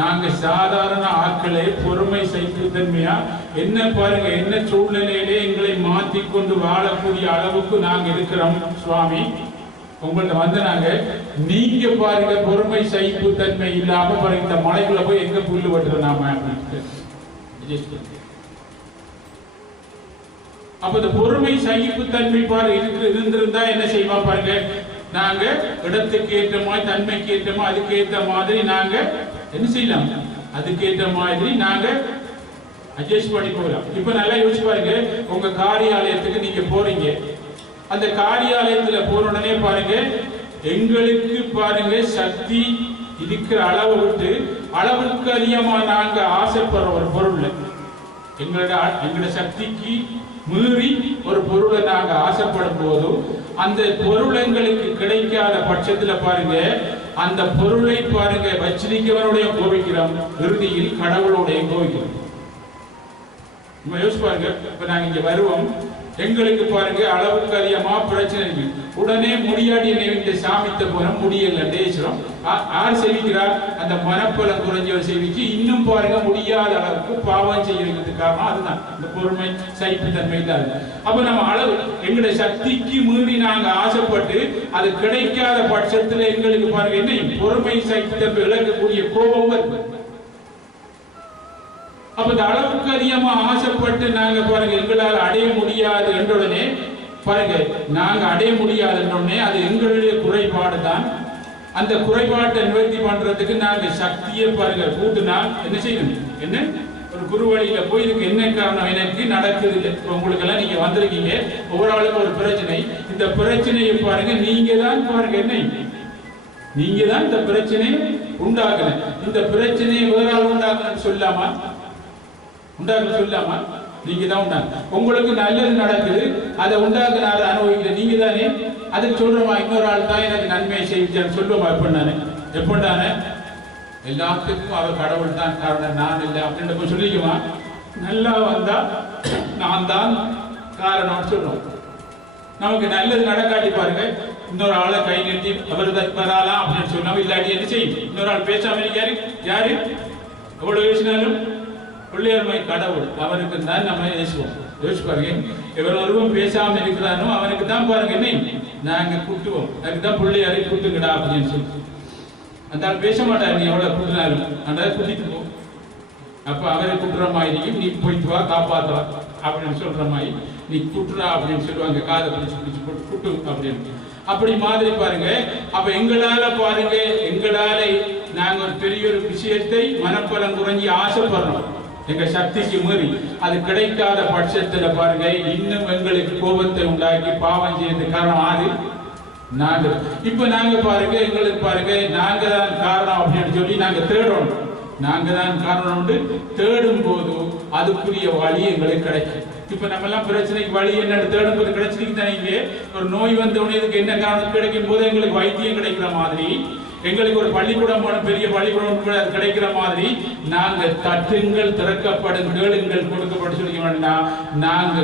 நாங்க சாதாரண ஆட்களே பொறுமை சகிப்புத்தன்மையா என்ன பாருங்க என்ன சூழ்நிலையிலே எங்களை மாற்றிக்கொண்டு வாழக்கூடிய அளவுக்கு நாங்க இருக்கிறோம் சுவாமி. உங்கள்ட்ட வந்து நாங்க நீங்க பாருங்க பொறுமை சகிப்புத்தன்மை இல்லாம பாருங்க இந்த மலைக்குள்ள போய் எங்க புல்லு வெட்டுறோம் நாம. அப்ப இந்த பொறுமை சகிப்புத்தன்மை பாருங்க இருந்திருந்தா என்ன செய்வா பாருங்க நாங்க இடத்துக்கு ஏற்ற மாதிரி தன்மைக்கு ஏற்ற மாதிரி அதுக்கு ஏற்ற மாதிரி நாங்க என்ன செய்யலாம், அதுக்கு ஏற்ற மாதிரி நாங்க அட்ஜஸ்ட் பண்ணி போகலாம். இப்ப நல்லா யோசிச்சு பாருங்க உங்க காரியாலயத்துக்கு நீங்க போறீங்க. அந்த காரியாலயத்துல போன உடனே பாருங்க எங்களுக்கு பாருங்க சக்தி இருக்கிற அளவை விட்டு அளவுக்கு அதிகமா நாங்க ஆசைப்படுற ஒரு பொருள் எங்களோட சக்திக்கு மீறி ஒரு பொருளை நாங்க ஆசைப்படும் போதும் அந்த பொருள் எங்களுக்கு கிடைக்காத பட்சத்துல பாருங்க அந்த பொருளை பாருங்க வச்சிருக்கவனுடைய கோபிக்கிறோம், இறுதியில் கடவுளுடைய கோபிக்கிறோம். யோசிச்சு பாருங்க இப்ப நாங்க இங்க வருவோம் எங்களுக்கு பாருங்க அளவுக்கு அதிகமா பிரச்சனை இருக்கு. உடனே முடியாடி இந்த சாமித்த போல முடியல டேச்சுறோம். யார் செய்விக்கிறார் அந்த மனப்பலம் குறைஞ்சவர் செய்விச்சு இன்னும் பாருங்க முடியாத அளவுக்கு பாவம் செய்யறதுக்கு காரணம் அதுதான் இந்த பொறுமை சகிப்புத்தன்மை தான். அப்ப நம்ம அளவு எங்களுடைய சக்திக்கு மீறி நாங்க ஆசைப்பட்டு அது கிடைக்காத பட்சத்துல எங்களுக்கு பாருங்க என்ன பொறுமை சகிப்புத்தன்மை இழக்கக்கூடிய கோபம் வருது. அப்ப இந்த அளவுக்கு அதிகமா ஆசைப்பட்டு நாங்க பாருங்க எங்களால் அடைய முடியாது என்றுடனே பாருங்க நாங்க அடைய முடியாது என்றுடனே அது எங்களுடைய குறைபாடு தான். அந்த குறைபாட்டை நிவர்த்தி பண்றதுக்கு நாங்க சக்தியை பாருங்க கூட்டுனால் என்ன செய்யணும், என்ன ஒரு குருவழியில போய் இதுக்கு என்ன காரணம் எனக்கு நடக்குது இல்லை. உங்களுக்கு எல்லாம் நீங்க வந்திருக்கீங்க ஒவ்வொரு ஆளுக்கு ஒரு பிரச்சனை. இந்த பிரச்சனையை பாருங்க நீங்க தான் பாருங்க என்ன நீங்க தான் இந்த பிரச்சனையை உண்டாக்கணும். இந்த பிரச்சனையை வேற ஆள் உண்டாக்கணும்னு சொல்லாமா சொல்லாமா நீங்க தான் உண்டாங்க. உங்களுக்கு நல்லது நடக்குது அதை உண்டாக்குனால அனுபவிக்கிற நீங்க தானே. அதுக்கு சொல்றோமா இன்னொரு ஆள் தான் எனக்கு நன்மையை செய்விச்சான்னு சொல்லுவோமா எப்படினானே எல்லாத்துக்கும் அவர் கடவுள் தான் காரணம் நான் இல்லை அப்படின்னு சொல்லிக்குமா. நல்லா வந்தா நான் தான் காரணம் சொல்றோம். நமக்கு நல்லது நடக்காட்டி பாருங்க இன்னொரு ஆளை கை நிறுத்தி அவர் தான் வராலாம் அப்படின்னு சொன்னா இல்லாட்டி என்ன செய்யும் இன்னொரு ஆள் பேசாம இருக்காரு. யாரு எவ்வளவு பேசினாலும் பிள்ளையர்மை கடவுள் அவருக்கு தான் நம்ம யோசிச்சு பாருங்க. இவர் ஒருவன் பேசாம இருக்கிறானோ அவனுக்கு தான் பாருங்க என்ன நாங்க குட்டுவோம். அதுக்கு தான் பிள்ளையாரை குட்டுங்கடா அப்படின்னு சொல்லி அந்த ஆள் பேச மாட்டாரு. நீ எவ்வளவு குட்டினாலும் அந்த குட்டிட்டு போ. அப்ப அவரை குட்டுற மாதிரி நீ போயிட்டு வா காப்பாத்துவா அப்படின்னு சொல்ற மாதிரி நீ குட்டுறா அப்படின்னு சொல்லுவாங்க, காதை பிடிச்சு பிடிச்சு போட்டு குட்டு அப்படின்னு. அப்படி மாதிரி பாருங்க. அப்ப எங்களால பாருங்க, எங்களால நாங்க ஒரு பெரிய ஒரு விஷயத்தை மனப்பலம் குறைஞ்சி ஆசைப்படுறோம், எங்க சக்திக்கு மீறி அது கிடைக்காத பட்சத்துல பாருங்க இன்னும் எங்களுக்கு கோபத்தை உண்டாக்கி பாவம் செய்யறது காரணம் ஆறு நாங்க. இப்ப நாங்க பாருங்க, எங்களுக்கு பாருங்க நாங்க தான் காரணம் அப்படின்னு சொல்லி நாங்க தேடணும். நாங்க தான் காரணம் தேடும் போது அதுக்குரிய வழி எங்களுக்கு கிடைக்கும். இப்ப நம்ம எல்லாம் பிரச்சனைக்கு வழி என்னன்னு தேடும் போது கிடைச்சிருக்கு தானே. இங்கே ஒரு நோய் வந்த உடனே இதுக்கு என்ன காரணம் கிடைக்கும் போது எங்களுக்கு வைத்தியம் கிடைக்கிற மாதிரி, எங்களுக்கு ஒரு பள்ளிக்கூடம் போன பெரிய பள்ளிக்கூடம் கிடைக்கிற மாதிரி நாங்க தட்டுங்கள் திறக்கப்படும், கேளுங்கள் கொடுக்கப்படும் சொல்லி வேண்டாம். நாங்க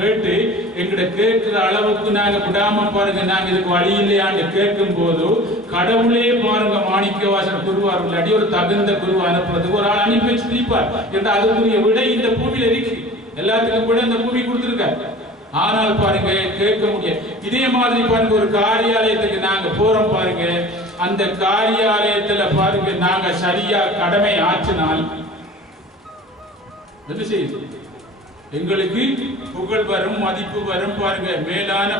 கேட்டு எங்களை கேட்கிற அளவுக்கு நாங்க விடாம பாருங்க, நாங்க இதுக்கு வழி இல்லையான்னு கேட்கும் போது கடவுளே பாருங்க மாணிக்க வாசன் குருவார் இல்லாட்டி ஒரு தகுந்த குரு அனுப்புறதுக்கு ஒரு ஆள் அனுப்பி வச்சு தீப்பார் என்ற அதுக்குரிய விடை இந்த பூமியில இருக்கு. எல்லாத்துக்கும் கூட இந்த பூமி கொடுத்திருக்காரு. ஆனால் பாருங்க கேட்க முடியாது. இதே மாதிரி பாருங்க ஒரு காரியாலயத்துக்கு நாங்க போறோம் பாருங்க, அந்த காரியாலயத்துல பாருங்க நாங்க சரியா கடமை ஆற்றினால் என்ன செய்யுது, எங்களுக்கு புகழ் வரும், மதிப்பு வரும், பாருங்க மேலான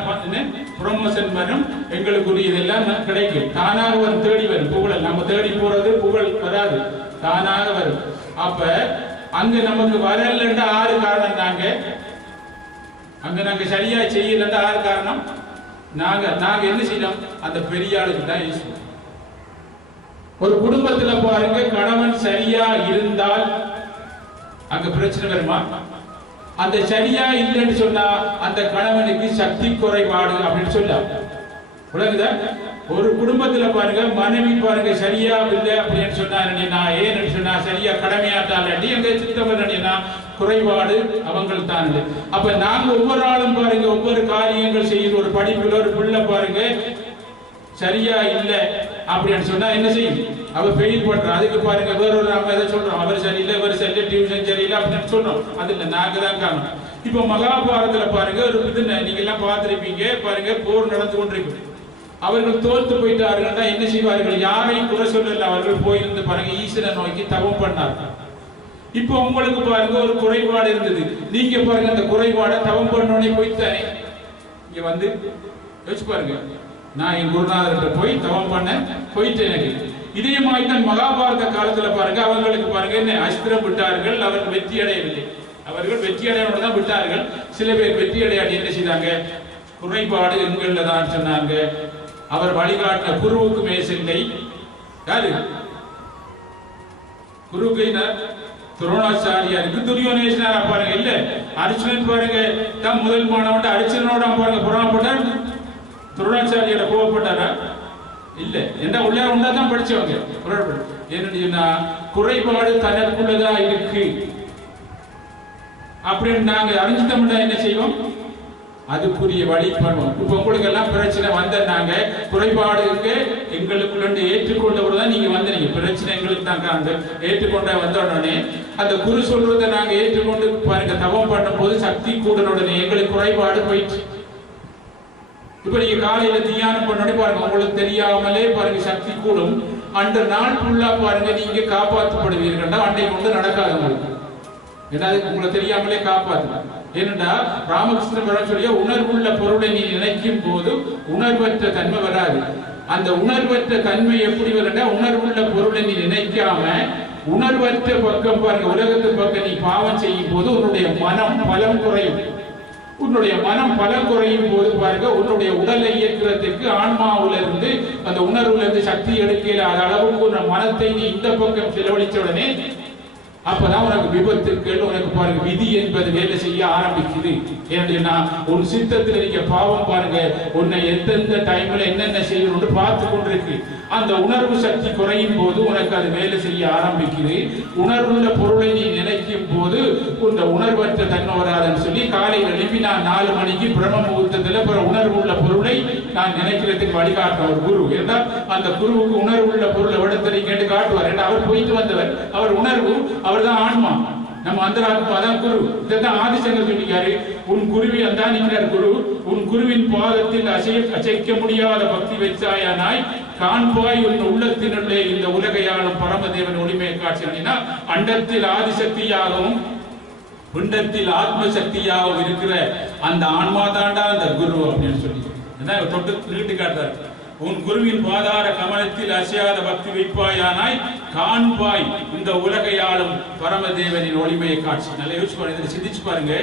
ப்ரொமோஷன் வரும், எங்களுக்கு இதெல்லாம் கிடைக்கும். தானாக வரும், தேடி வரும் புகழ். நம்ம தேடி போறது புகழ் வராது, தானாக வரும். அப்ப அங்க நமக்கு வரலன்ற ஆறு காரணம் தாங்க. அங்க நாங்க சரியா செய்யலன்ற ஆறு காரணம் நாங்க என்ன செய்யலாம், அந்த பெரிய ஆளுக்கு தான் யூஸ். ஒரு குடும்பத்துல பாருங்க கணவன் சரியா இருந்தால் அங்க பிரச்சனை வருமா? அந்த சரியா இல்லைன்னு சொன்னா அந்த கணவனுக்கு சக்தி குறைபாடு அப்படின்னு சொல்லலாம். உலகுதா? ஒரு குடும்பத்துல பாருங்க மனைவி பாருங்க சரியா இல்லை அப்படின்னு சொன்னா ஏன்னு சொன்னா சரியா கடமையாட்டால் எங்க சித்தவன் குறைபாடு அவங்கள் தான். அப்ப நாங்க ஒவ்வொரு ஆளும் பாருங்க ஒவ்வொரு காரியங்கள் செய்யுது. ஒரு படிப்புல ஒரு பிள்ளை பாருங்க சரியா இல்லை அப்படின்னு சொன்னா என்ன செய்யும், அவ ஃபெயில் பண்ற. அதுக்கு பாருங்க வேற ஒரு நாம எதை சொல்றோம், அவர் சரியில்லை, இவர் சரியில்லை, டியூஷன் சரியில்லை அப்படின்னு சொல்றோம். அது இல்லை, நாங்க தான் காரணம். இப்ப மகாபாரதத்துல பாருங்க ஒரு இது நீங்க எல்லாம் பார்த்திருப்பீங்க பாருங்க, போர் நடந்து கொண்டிருக்கு. அவர்கள் தோற்று போயிட்டார்கள் என்ன செய்வார்கள், யாரையும் குறை சொல்லல. அவர்கள் போயிருந்து பாருங்க ஈஸ்வரனை நோக்கி தவம் பண்ணார்கள். இப்போ உங்களுக்கு பாருங்க ஒரு குறைபாடு இருந்தது, நீங்க பாருங்க அந்த குறைபாடை தவம் பண்ணோடனே போய்த்தானே இங்க வந்து யோசிச்சு பாருங்க, நான் என் குருநாதர்கிட்ட போய் தவம் பண்ண போயிட்டேன். இதே மாதிரி தான் மகாபாரத காலத்துல பாருங்க அவங்களுக்கு பாருங்க என்ன அஸ்திரம் விட்டார்கள், அவர்கள் வெற்றி அடையவில்லை. அவர்கள் வெற்றி அடையோட தான் விட்டார்கள். சில பேர் வெற்றி அடையாடி என்ன செய்தாங்க, குறைபாடு எங்கள்ல தான் சொன்னாங்க. அவர் வழிகாட்டின குருவுக்கு மேசில்லை. யாரு குருக்கு? துரோணாச்சாரியாருக்கு துரியோனேஸ்வரா பாருங்க இல்ல, அர்ஜுனன் பாருங்க தான் முதல் மாணவன் அர்ஜுனனோட பாருங்க புறப்பட்டார். துரோணாச்சாரியோட கோவப்பட்டாரா? இல்ல. என்ன உள்ளார உண்டாதான் படிச்சவங்க. ஏன்னா குறைபாடு தனக்குள்ளதான் இருக்கு அப்படின்னு நாங்க அறிஞ்சிட்டோம்னா என்ன செய்வோம், அதுக்குரிய வழி பண்ணுவோம். இப்ப உங்களுக்கு எல்லாம் பிரச்சனை வந்த நாங்க குறைபாடு இருக்கு எங்களுக்குள்ள ஏற்றுக்கொண்டவர் தான் நீங்க வந்தீங்க. பிரச்சனை எங்களுக்கு தான் ஏற்றுக்கொண்ட வந்த உடனே அந்த குரு சொல்றதை நாங்க ஏற்றுக்கொண்டு பாருங்க தவம் பண்ணும் போது சக்தி கூட உடனே எங்களுக்கு குறைபாடு போயிடுச்சு. இப்ப நீங்க காலையில தியானம் பண்ணி பாருங்க, உங்களுக்கு தெரியாமலே பாருங்க சக்தி கூடும். அந்த நாள் ஃபுல்லா பாருங்க நீங்க காப்பாற்றப்படுவீர்கள். அன்றைக்கு கொண்டு நடக்காது உங்களுக்கு, ஏன்னா உங்களை தெரியாமலே காப்பாற்று. ஏனென்றா ராமகிருஷ்ணன் சொல்லிய உணர்வுள்ள பொருளை நீ நினைக்கும் போது உணர்வற்ற தன்மை வராது. அந்த உணர்வற்ற தன்மை எப்படி வரா, உணர்வுள்ள பொருளை நீ நினைக்காம உணர்வற்ற பக்கம் பாருங்க உலகத்து பக்கம் நீ பாவம் செய்யும் போது உன்னுடைய மனம் பலம் குறையும். உன்னுடைய மனம் பலம் குறையும் போது பாருங்க உன்னுடைய உடலை இயக்குறதுக்கு ஆன்மாவுல இருந்து அந்த உணர்வுல இருந்து சக்தி எடுக்கல அளவுக்கு உன் மனத்தை நீ இந்த பக்கம் செலவழிச்ச உடனே அப்பதான் உனக்கு விபத்துக்கள் உனக்கு பாருங்க விதி என்பது வேலை செய்ய ஆரம்பிக்குது. ஏன்னா உன் சித்தத்தில் நீங்க பாவம் பாருங்க உன்னை எந்தெந்த டைம்ல என்னென்ன செய்யணும்னு பார்த்து கொண்டிருக்கு. அந்த உணர்வு சக்தி குறையும் போது உனக்கு அது வேலை செய்ய ஆரம்பிக்குது. உணர்வுள்ள பொருளை நீ நினைக்கும் போது இந்த உணர்வற்ற தன்மை வராதுன்னு சொல்லி காலையில் எழுப்பி நான் 4 மணிக்கு பிரம்ம முகூர்த்தத்துல உணர்வுள்ள பொருளை நான் நினைக்கிறதுக்கு வழிகாட்ட ஒரு குரு. என்றால் அந்த குருவுக்கு உணர்வுள்ள பொருளை விடத்தலை கேட்டு காட்டுவார். ஏன்னா அவர் போயிட்டு வந்தவர், அவர் உணர்வு, அவர் தான் ஆன்மா. நம்ம அந்த அதான் குரு. இதான் ஆதிசங்கர் சொல்லிக்காரு, உன் குருவி அந்த நிற்கிறார் குரு, உன் குருவின் பாதத்தில் அசைக்க முடியாத பக்தி வச்சாயானாய் காண்பாய் உன் உள்ளத்தினுள்ளே இந்த உலகையாளும் பரமதேவன் ஒளிமை காட்சி. அண்டத்தில் ஆதிசக்தியாகவும் பிண்டத்தில் ஆத்ம சக்தியாக இருக்கிற அந்த ஆன்மா தாண்டா அந்த குரு அப்படின்னு சொல்லி தொட்டு நீட்டு காட்டுறாரு. உன் குருவின் பாதார கமலத்தில் அசையாத பக்தி வைப்பாயானாய் காண்பாய் இந்த உலகையாளும் பரமதேவனின் ஒளிமையை காட்சி. நல்லா யோசிச்சு பாருங்க, சிந்திச்சு பாருங்க.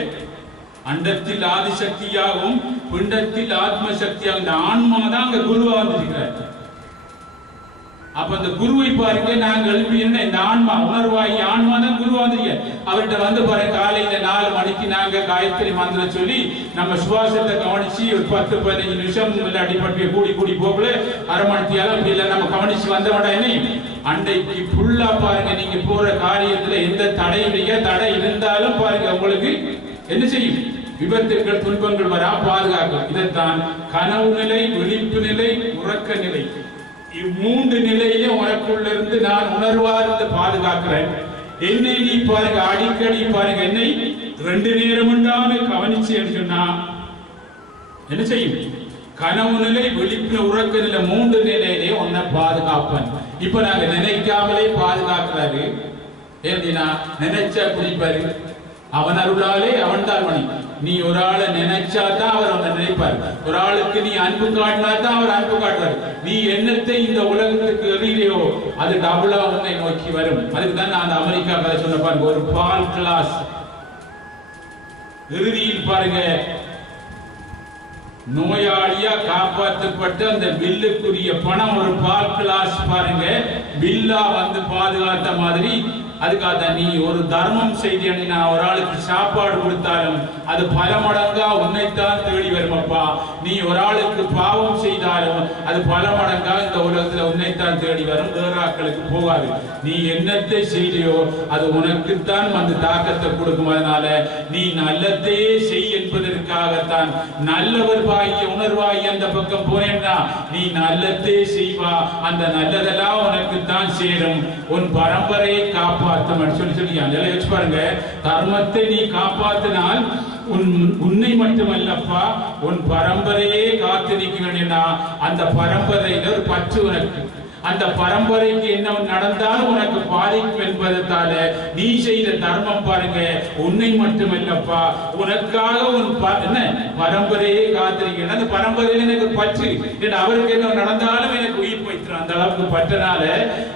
அண்டத்தில் ஆதிசக்தியாகவும் பிண்டத்தில் ஆத்ம சக்தியாகவும் இந்த ஆன்மா தான் அங்க குருவா வந்திருக்கிறார். அப்ப அந்த குருவை பாருங்க, நாங்க எழுப்பி இந்த ஆன்மா உணர்வாகி ஆன்மா தான் குருவா வந்திருக்க. அவர்கிட்ட வந்து பாருங்க, காலையில 4 மணிக்கு நாங்க காயத்ரி மந்திரம் சொல்லி நம்ம சுவாசத்தை கவனிச்சு ஒரு 10-15 நிமிஷம் அடிப்பட்டு கூடி போகல அரை மணித்தியாலும் அப்படி இல்லை நம்ம கவனிச்சு வந்த உடனே அன்றைக்கு ஃபுல்லா பாருங்க, நீங்க போற காரியத்துல எந்த தடை இருந்தாலும் பாருங்க உங்களுக்கு என்ன செய்யும், விபத்துகள் துன்பங்கள் வரா பாதுகாக்கும். இதைத்தான் கனவு நிலை, விழிப்பு நிலை, உறக்க நிலை, இம்மூன்று நிலையிலே உனக்குள்ள இருந்து நான் உணர்வார்ந்து பாதுகாக்கிறேன். என்னை நீ பாருங்க, அடிக்கடி பாருங்க, என்னை 2 நேரம் உண்டாம கவனிச்சு சொன்னா என்ன செய்யும், கனவு நிலை, விழிப்பு, உறக்க நிலை 3 நிலையிலே உன்னை பாதுகாப்பேன். இப்ப நாங்க நினைக்காமலே பாதுகாக்கிறாரு. ஏன்னா நினைச்சா பிடிப்பாரு, அவன் அருளாலே அவன் தான் மணி. நீ ஒரு ஆளை நினைச்சா தான் அவர் அவனை நினைப்பார். ஒரு ஆளுக்கு நீ அன்பு காட்டினா தான் அவர் அன்பு காட்டுவார். நீ என்னத்தை இந்த உலகத்துக்கு எறியோ அது டபுளா உன்னை நோக்கி வரும். அதுக்கு தான் நான் அந்த அமெரிக்கா கதை சொன்ன பாருங்க, ஒரு பால் கிளாஸ் இறுதியில் பாருங்க நோயாளியா காப்பாற்றப்பட்ட அந்த பில்லுக்குரிய பணம் ஒரு பால் கிளாஸ் பாருங்க பில்லா வந்து பாதுகாத்த மாதிரி. அதுக்காக நீ ஒரு தர்மம் செய்தி நான் ஒரு ஆளுக்கு சாப்பாடு கொடுத்தாலும் அது பல மடங்கா உன்னைத்தான் தேடி வருமப்பா. நீ ஒரு ஆளுக்கு பாவம் செய்தாலும் அது பல மடங்கா இந்த உலகத்துல உன்னைத்தான் தேடி வரும், வேற ஆட்களுக்கு போகாது. நீ என்னத்தை செய்தியோ அது உனக்குத்தான் வந்து தாக்கத்தை கொடுக்கும். அதனால நீ நல்லத்தையே செய் என்பதற்காகத்தான் நல்லவர் பாகிய உணர்வாகி அந்த பக்கம் போனேன்னா நீ நல்லத்தே செய்வா, அந்த நல்லதெல்லாம் உனக்குத்தான் சேரும். உன் பரம்பரையை காப்பா பாருங்க. தர்மத்தை நீ காப்பாற்றினால் உன்னை மட்டுமல்லப்பா உன் பரம்பரையே காத்து நிற்க வேண்டியனா அந்த பரம்பரையில ஒரு பற்று உனக்கு. அந்த பரம்பரைக்கு என்ன நடந்தாலும் உனக்கு பாதிக்கும் என்பதால நீ செய்த தர்மம் பாருங்க உன்னை மட்டுமல்லப்பா உனக்காக உன் என்ன பரம்பரையே காத்திருக்கிறேன். அந்த பரம்பரையில எனக்கு பற்று, அவருக்கு என்ன நடந்தாலும் எனக்கு உயிர் வைத்திரும். அந்த அளவுக்கு பற்றனால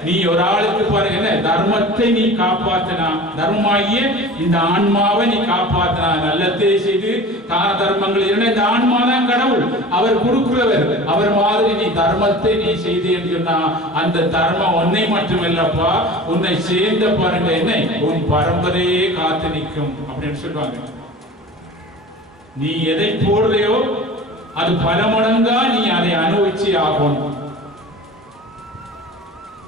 நீ ஒரு ஆளுக்கு பாருங்க என்ன தர்மத்தை நீ காப்பாத்தினா, தர்மமாகிய இந்த ஆன்மாவை நீ காப்பாத்தினா, நல்லத்தை செய்து தான தர்மங்கள் என்ன இந்த ஆன்மா தான் கடவுள், அவர் கொடுக்கிறவர். அவர் மாதிரி நீ தர்மத்தை நீ செய்து என்று சொன்னா அந்த தர்மம் உன்னை மட்டுமல்லப்பா உன்னை சேர்ந்த பாருங்க என்ன உன் பரம்பரையே காத்து நிற்கும் அப்படின்னு சொல்லுவாங்க. நீ எதை போடுறையோ அது பல மடங்கா நீ அதை அனுபவிச்சு ஆகணும்.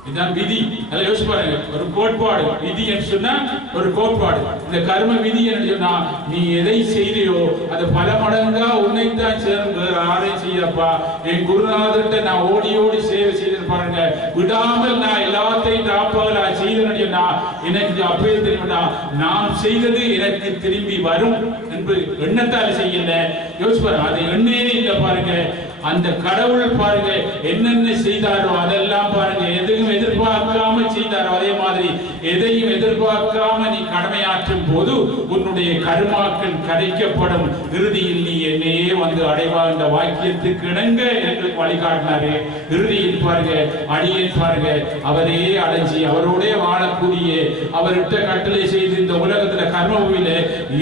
இதுதான் விதி. அதை யோசிச்சு பாருங்க, ஒரு கோட்பாடு விதி என்று சொன்னா ஒரு கோட்பாடு. இந்த கர்ம விதி என்று சொன்னா நீ எதை செய்தியோ அது பல மடங்கா உன்னைத்தான் சேரும், வேற யாரையும் செய்யப்பா. என் குருநாதர்கிட்ட நான் ஓடி ஓடி சேவை செய்து பாருங்க, விடாமல் நான் எல்லாத்தையும் ராப்பகலா செய்தேன்னு சொன்னா எனக்கு அப்பவே தெரியும்டா நாம் செய்தது எனக்கு திரும்பி வரும் என்று எண்ணத்தால் செய்யல. யோசிச்சு பாருங்க, அது எண்ணே இல்லை பாருங்க. அந்த கடவுள் பாருங்க என்னென்ன செய்தாரோ அதெல்லாம் பாருங்க எதையும் எதிர்பார்க்காம செய்தாரோ. அதே மாதிரி எதையும் எதிர்பார்க்காம நீ கடமையாற்றும் போது உன்னுடைய கர்மாக்கள் கரைக்கப்படும். இறுதியில் நீ என்னையே வந்து அடைவா என்ற வாக்கியத்துக்கு இணங்க எங்களுக்கு வழிகாட்டினாரு. இறுதியில் பாருங்க அடியேன் பாருங்க அவரே அடைஞ்சி அவரோட வாழக்கூடிய அவர்கிட்ட கட்டளை செய்து இந்த உலகத்துல கர்மபூமியில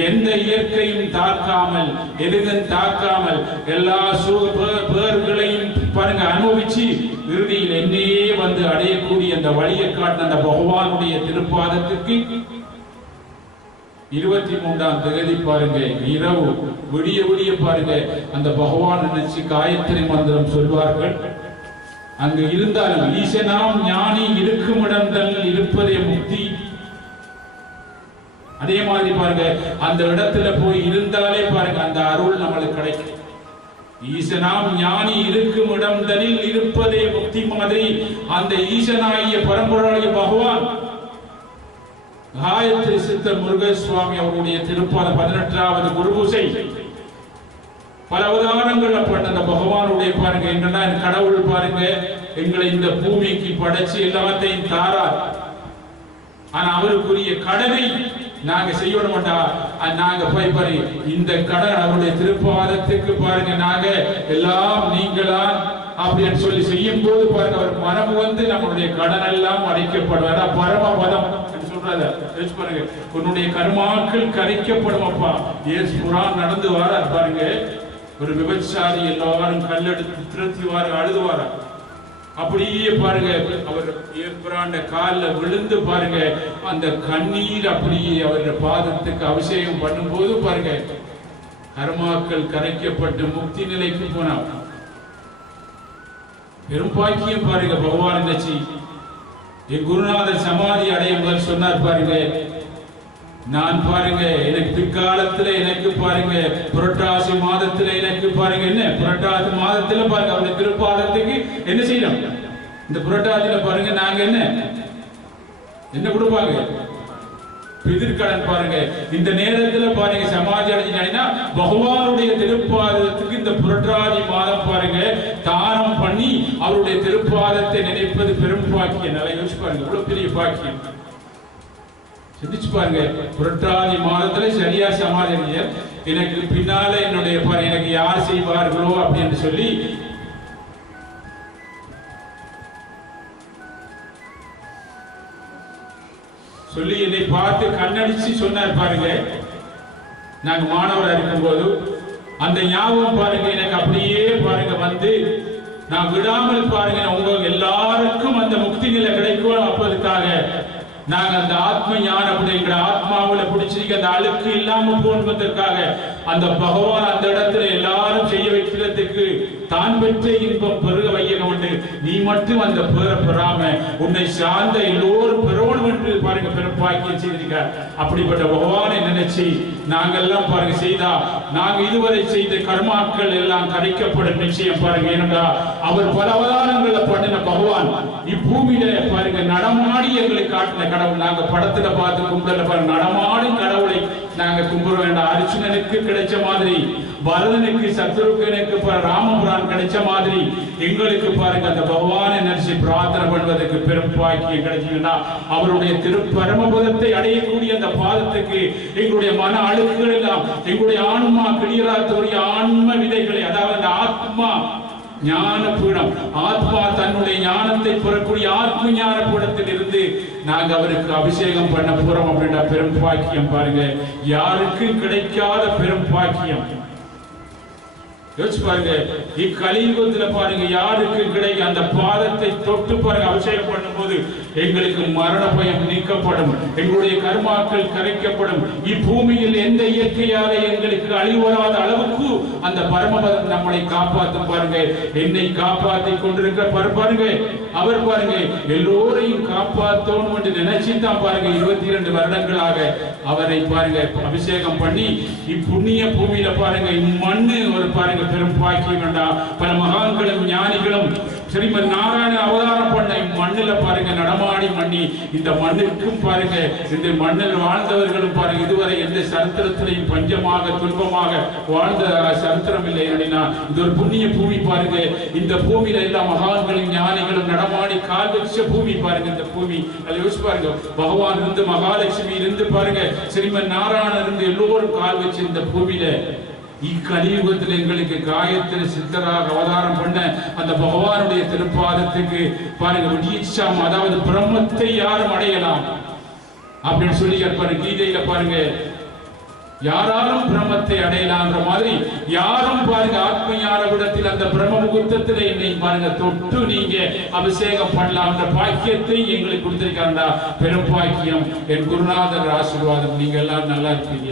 எந்த இயற்கையும் தாக்காமல் எதுவும் தாக்காமல் எல்லா பேர்களையும் பாருங்க அனுபவிச்சு இறுதியில் என்னையே வந்து அடையக்கூடிய அந்த வழியை காட்டின அந்த பகவானுடைய திருப்பாதத்துக்கு 23ஆம் தேதி பாருங்க இரவு விடிய விடிய பாருங்க அந்த பகவான் நினைச்சு காயத்ரி மந்திரம் சொல்வார்கள். அங்கு இருந்தாலும் ஈசனாம் ஞானி இருக்கும் இடத்தில் இருப்பதே முக்தி. அதே மாதிரி பாருங்க அந்த இடத்துல போய் இருந்தாலே பாருங்க அந்த அருள் நம்மளுக்கு கிடைக்கும். ஈசனாம் ஞானி இருக்கும் இடம்தனில் இருப்பதே முக்தி மாதிரி அந்த ஈசனாகிய பரம்பரையாகிய பகவான் காயத்ரி சித்தர் முருகசுவாமி அவருடைய திருப்பாத 18வது குருபூசை பல அவதாரங்கள்ல பண்ண அந்த பகவானுடைய பாருங்க என்னன்னா கடவுள் பாருங்க எங்களை இந்த பூமிக்கு படைச்சு எல்லாத்தையும் தாரார். ஆனா அவருக்குரிய கடனை நாங்க செய்ய மாட்டா நாங்க போய் பாரு இந்த கடன் அவருடைய திருப்பாதத்துக்கு பாருங்க நாங்க எல்லாம் நீங்களா அப்படின்னு சொல்லி செய்யும் போது பாருங்க அவர் மனம் வந்து நம்மளுடைய கடன் எல்லாம் அடைக்கப்படுவார். பரமபதம் சொல்றத பாருங்க, உன்னுடைய கர்மாக்கள் கரைக்கப்படும். அப்பா ஏசு குர்ஆன் நடந்து வரார் பாருங்க, ஒரு விபச்சாரி எல்லாரும் கல்லெடுத்து திருத்திவார அழுதுவார. அப்படியே பாருங்க அவர் ஏற்பிராண்ட காலில் விழுந்து பாருங்க அந்த கண்ணீர் அப்படியே அவருடைய பாதத்துக்கு அபிஷேகம் பண்ணும் போது பாருங்க கர்மாக்கள் கரைக்கப்பட்டு முக்தி நிலைக்கு போனார். பெரும் பாக்கியம் பாருங்க. பகவான் நினைச்சு என் குருநாதர் சமாதி அடையும் போது சொன்னார் பாருங்க, நான் பாருங்க எனக்கு பிற்காலத்துல எனக்கு பாருங்க புரட்டாசி மாதத்துல எனக்கு பாருங்க என்ன புரட்டாசி மாதத்துல பாருங்க அவருடைய திருப்பாதத்துக்கு என்ன செய்யணும். இந்த புரட்டாசியில பாருங்க நாங்க என்ன கொடுப்பாங்க பிதிர்கடன் பாருங்க. இந்த நேரத்துல பாருங்க சமாதி அடைஞ்சினா பகவானுடைய திருப்பாதத்துக்கு இந்த புரட்டாதி மாதம் பாருங்க தானம் பண்ணி அவருடைய திருப்பாதத்தை நினைப்பது பெரும் பாக்கியம். நல்லா யோசிச்சு பாருங்க, இவ்வளவு பெரிய பாக்கியம். சிந்திச்சு பாருங்க, புரட்டாதி மாதத்துல சரியா சமாதி எனக்கு பின்னால என்னுடைய எனக்கு யார் செய்வார்களோ அப்படின்னு சொல்லி என்னை பார்த்து கண்ணடிச்சு சொன்னார் பாருங்க. நாங்க மாணவராக இருக்கும் போது அந்த ஞாபகம் பாருங்க எனக்கு அப்படியே பாருங்க வந்து நான் விடாமல் பாருங்க உங்க எல்லாருக்கும் அந்த முக்தி நிலை கிடைக்கும். அப்பதுக்காக நாங்க அந்த ஆத்ம ஞானம் அப்படிங்கிற ஆத்மாவில் பிடிச்சிருக்க அந்த அழுக்கு இல்லாம போன்பதற்காக அந்த பகவான் அந்த இடத்துல எல்லாரும் செய்ய வைக்கிறதுக்கு தான் பெற்ற இன்பம் பெருக வையகம் உண்டு. நீ மட்டும் அந்த பேரை பெறாம உன்னை சார்ந்த எல்லோரும் பெறணும் என்று பாருங்க பெரும்பாக்கியம் செய்திருக்கார். அப்படிப்பட்ட பகவானை நினைச்சு நாங்கெல்லாம் பாருங்க செய்தா நாங்க இதுவரை செய்த கர்மாக்கள் எல்லாம் கரைக்கப்படும் நிச்சயம் பாருங்க. ஏனென்றா அவர் பல அவதாரங்களை பண்ணின பகவான் இப்பூமியில பாருங்க நடமாடி எங்களுக்கு காட்டின கடவுள். நாங்க படத்துல பார்த்து கும்பிடல பாருங்க, நடமாடும் கடவுளை நாங்க கும்பிட வேண்டாம். அர்ஜுனனுக்கு கிடைச்ச மாதிரி பரதனுக்கு சத்ருகனுக்கு ராமபுரான் கிடைச்ச மாதிரி எங்களுக்கு பாருங்க அந்த பகவானை நினைச்சு பிரார்த்தனை பண்ணுவதற்கு பெரும் பாக்கியம் கிடைச்சீங்கன்னா அவருடைய திருப்பரமபதத்தை அடையக்கூடிய அந்த பாதத்துக்கு எங்களுடைய மன அழுக்குகள் எல்லாம் எங்களுடைய ஆன்மா கிளியராத்துடைய ஆன்ம விதைகளை அதாவது அந்த ஆத்மா ஞான பீடம் ஆத்மா தன்னுடைய ஞானத்தை பெறக்கூடிய ஆத்ம ஞான பீடத்தில் இருந்து நாங்க அவருக்கு அபிஷேகம் பண்ண போறோம் அப்படின்ற பெரும் பாக்கியம் பாருங்க. யாருக்கும் கிடைக்காத பெரும் பாக்கியம். யோசிச்சு பாருங்க, இக்கலியுகத்துல பாருங்க யாருக்கு கிடைக்க அந்த பாதத்தை தொட்டு பாருங்க அபிஷேகம் பண்ணும் போது எங்களுக்கு மரண பயம் நீக்கப்படும், எங்களுடைய கர்மாக்கள் கரைக்கப்படும். இப்பூமியில் எந்த இயற்கையால எங்களுக்கு அழிவராத அளவுக்கு அந்த பரமபதம் நம்மளை காப்பாற்றும் பாருங்க. என்னை காப்பாற்றி கொண்டிருக்க பாருங்க அவர் பாருங்க எல்லோரையும் காப்பாற்றணும் என்று நினைச்சுதான் பாருங்க 22 வருடங்களாக அவரை பாருங்க அபிஷேகம் பண்ணி இப்புண்ணிய பூமியில பாருங்க இம்மண்ணு ஒரு பாருங்க பெரும் பாக்கியம் வேண்டா. பல மகான்களும் ஞானிகளும் ஸ்ரீமன் நாராயண அவதாரம் பண்ண மண்ணில பாருங்க நடமாடி மண்ணி இந்த மண்ணுக்கும் பாருங்க இந்த மண்ணில் வாழ்ந்தவர்களும் பாருங்க இதுவரை எந்த சரித்திரத்திலையும் பஞ்சமாக துன்பமாக வாழ்ந்த சரித்திரம் இல்லை. அப்படின்னா இது ஒரு புண்ணிய பூமி பாருங்க. இந்த பூமியில எல்லா மகான்களும் ஞானிகளும் நடமாடி கால் வச்ச பூமி பாருங்க. இந்த பூமி அதுல யோசிச்சு பாருங்க, பகவான் இருந்து மகாலட்சுமி இருந்து பாருங்க ஸ்ரீமன் நாராயணன் இருந்து எல்லோரும் கால் வச்சு இந்த பூமியில இக்கலியுகத்தில் எங்களுக்கு காயத்ரி சித்தராக அவதாரம் பண்ண அந்த பகவானுடைய திருப்பாதத்துக்கு பாருங்க விடியச்சாம் அதாவது பிரம்மத்தை யாரும் அடையலாம் அப்படின்னு சொல்லி பாருங்க கீதையில பாருங்க யாராலும் பிரம்மத்தை அடையலாம்ன்ற மாதிரி யாரும் பாருங்க ஆத்ம ஞான விடத்தில் அந்த பிரம்ம முகூர்த்தத்தில் என்னை பாருங்க தொட்டு நீங்க அபிஷேகம் பண்ணலாம்ன்ற பாக்கியத்தை எங்களுக்கு கொடுத்திருக்காண்டா பெரும் பாக்கியம். என் குருநாதர் ஆசீர்வாதம். நீங்க எல்லாம் நல்லா இருப்பீங்க.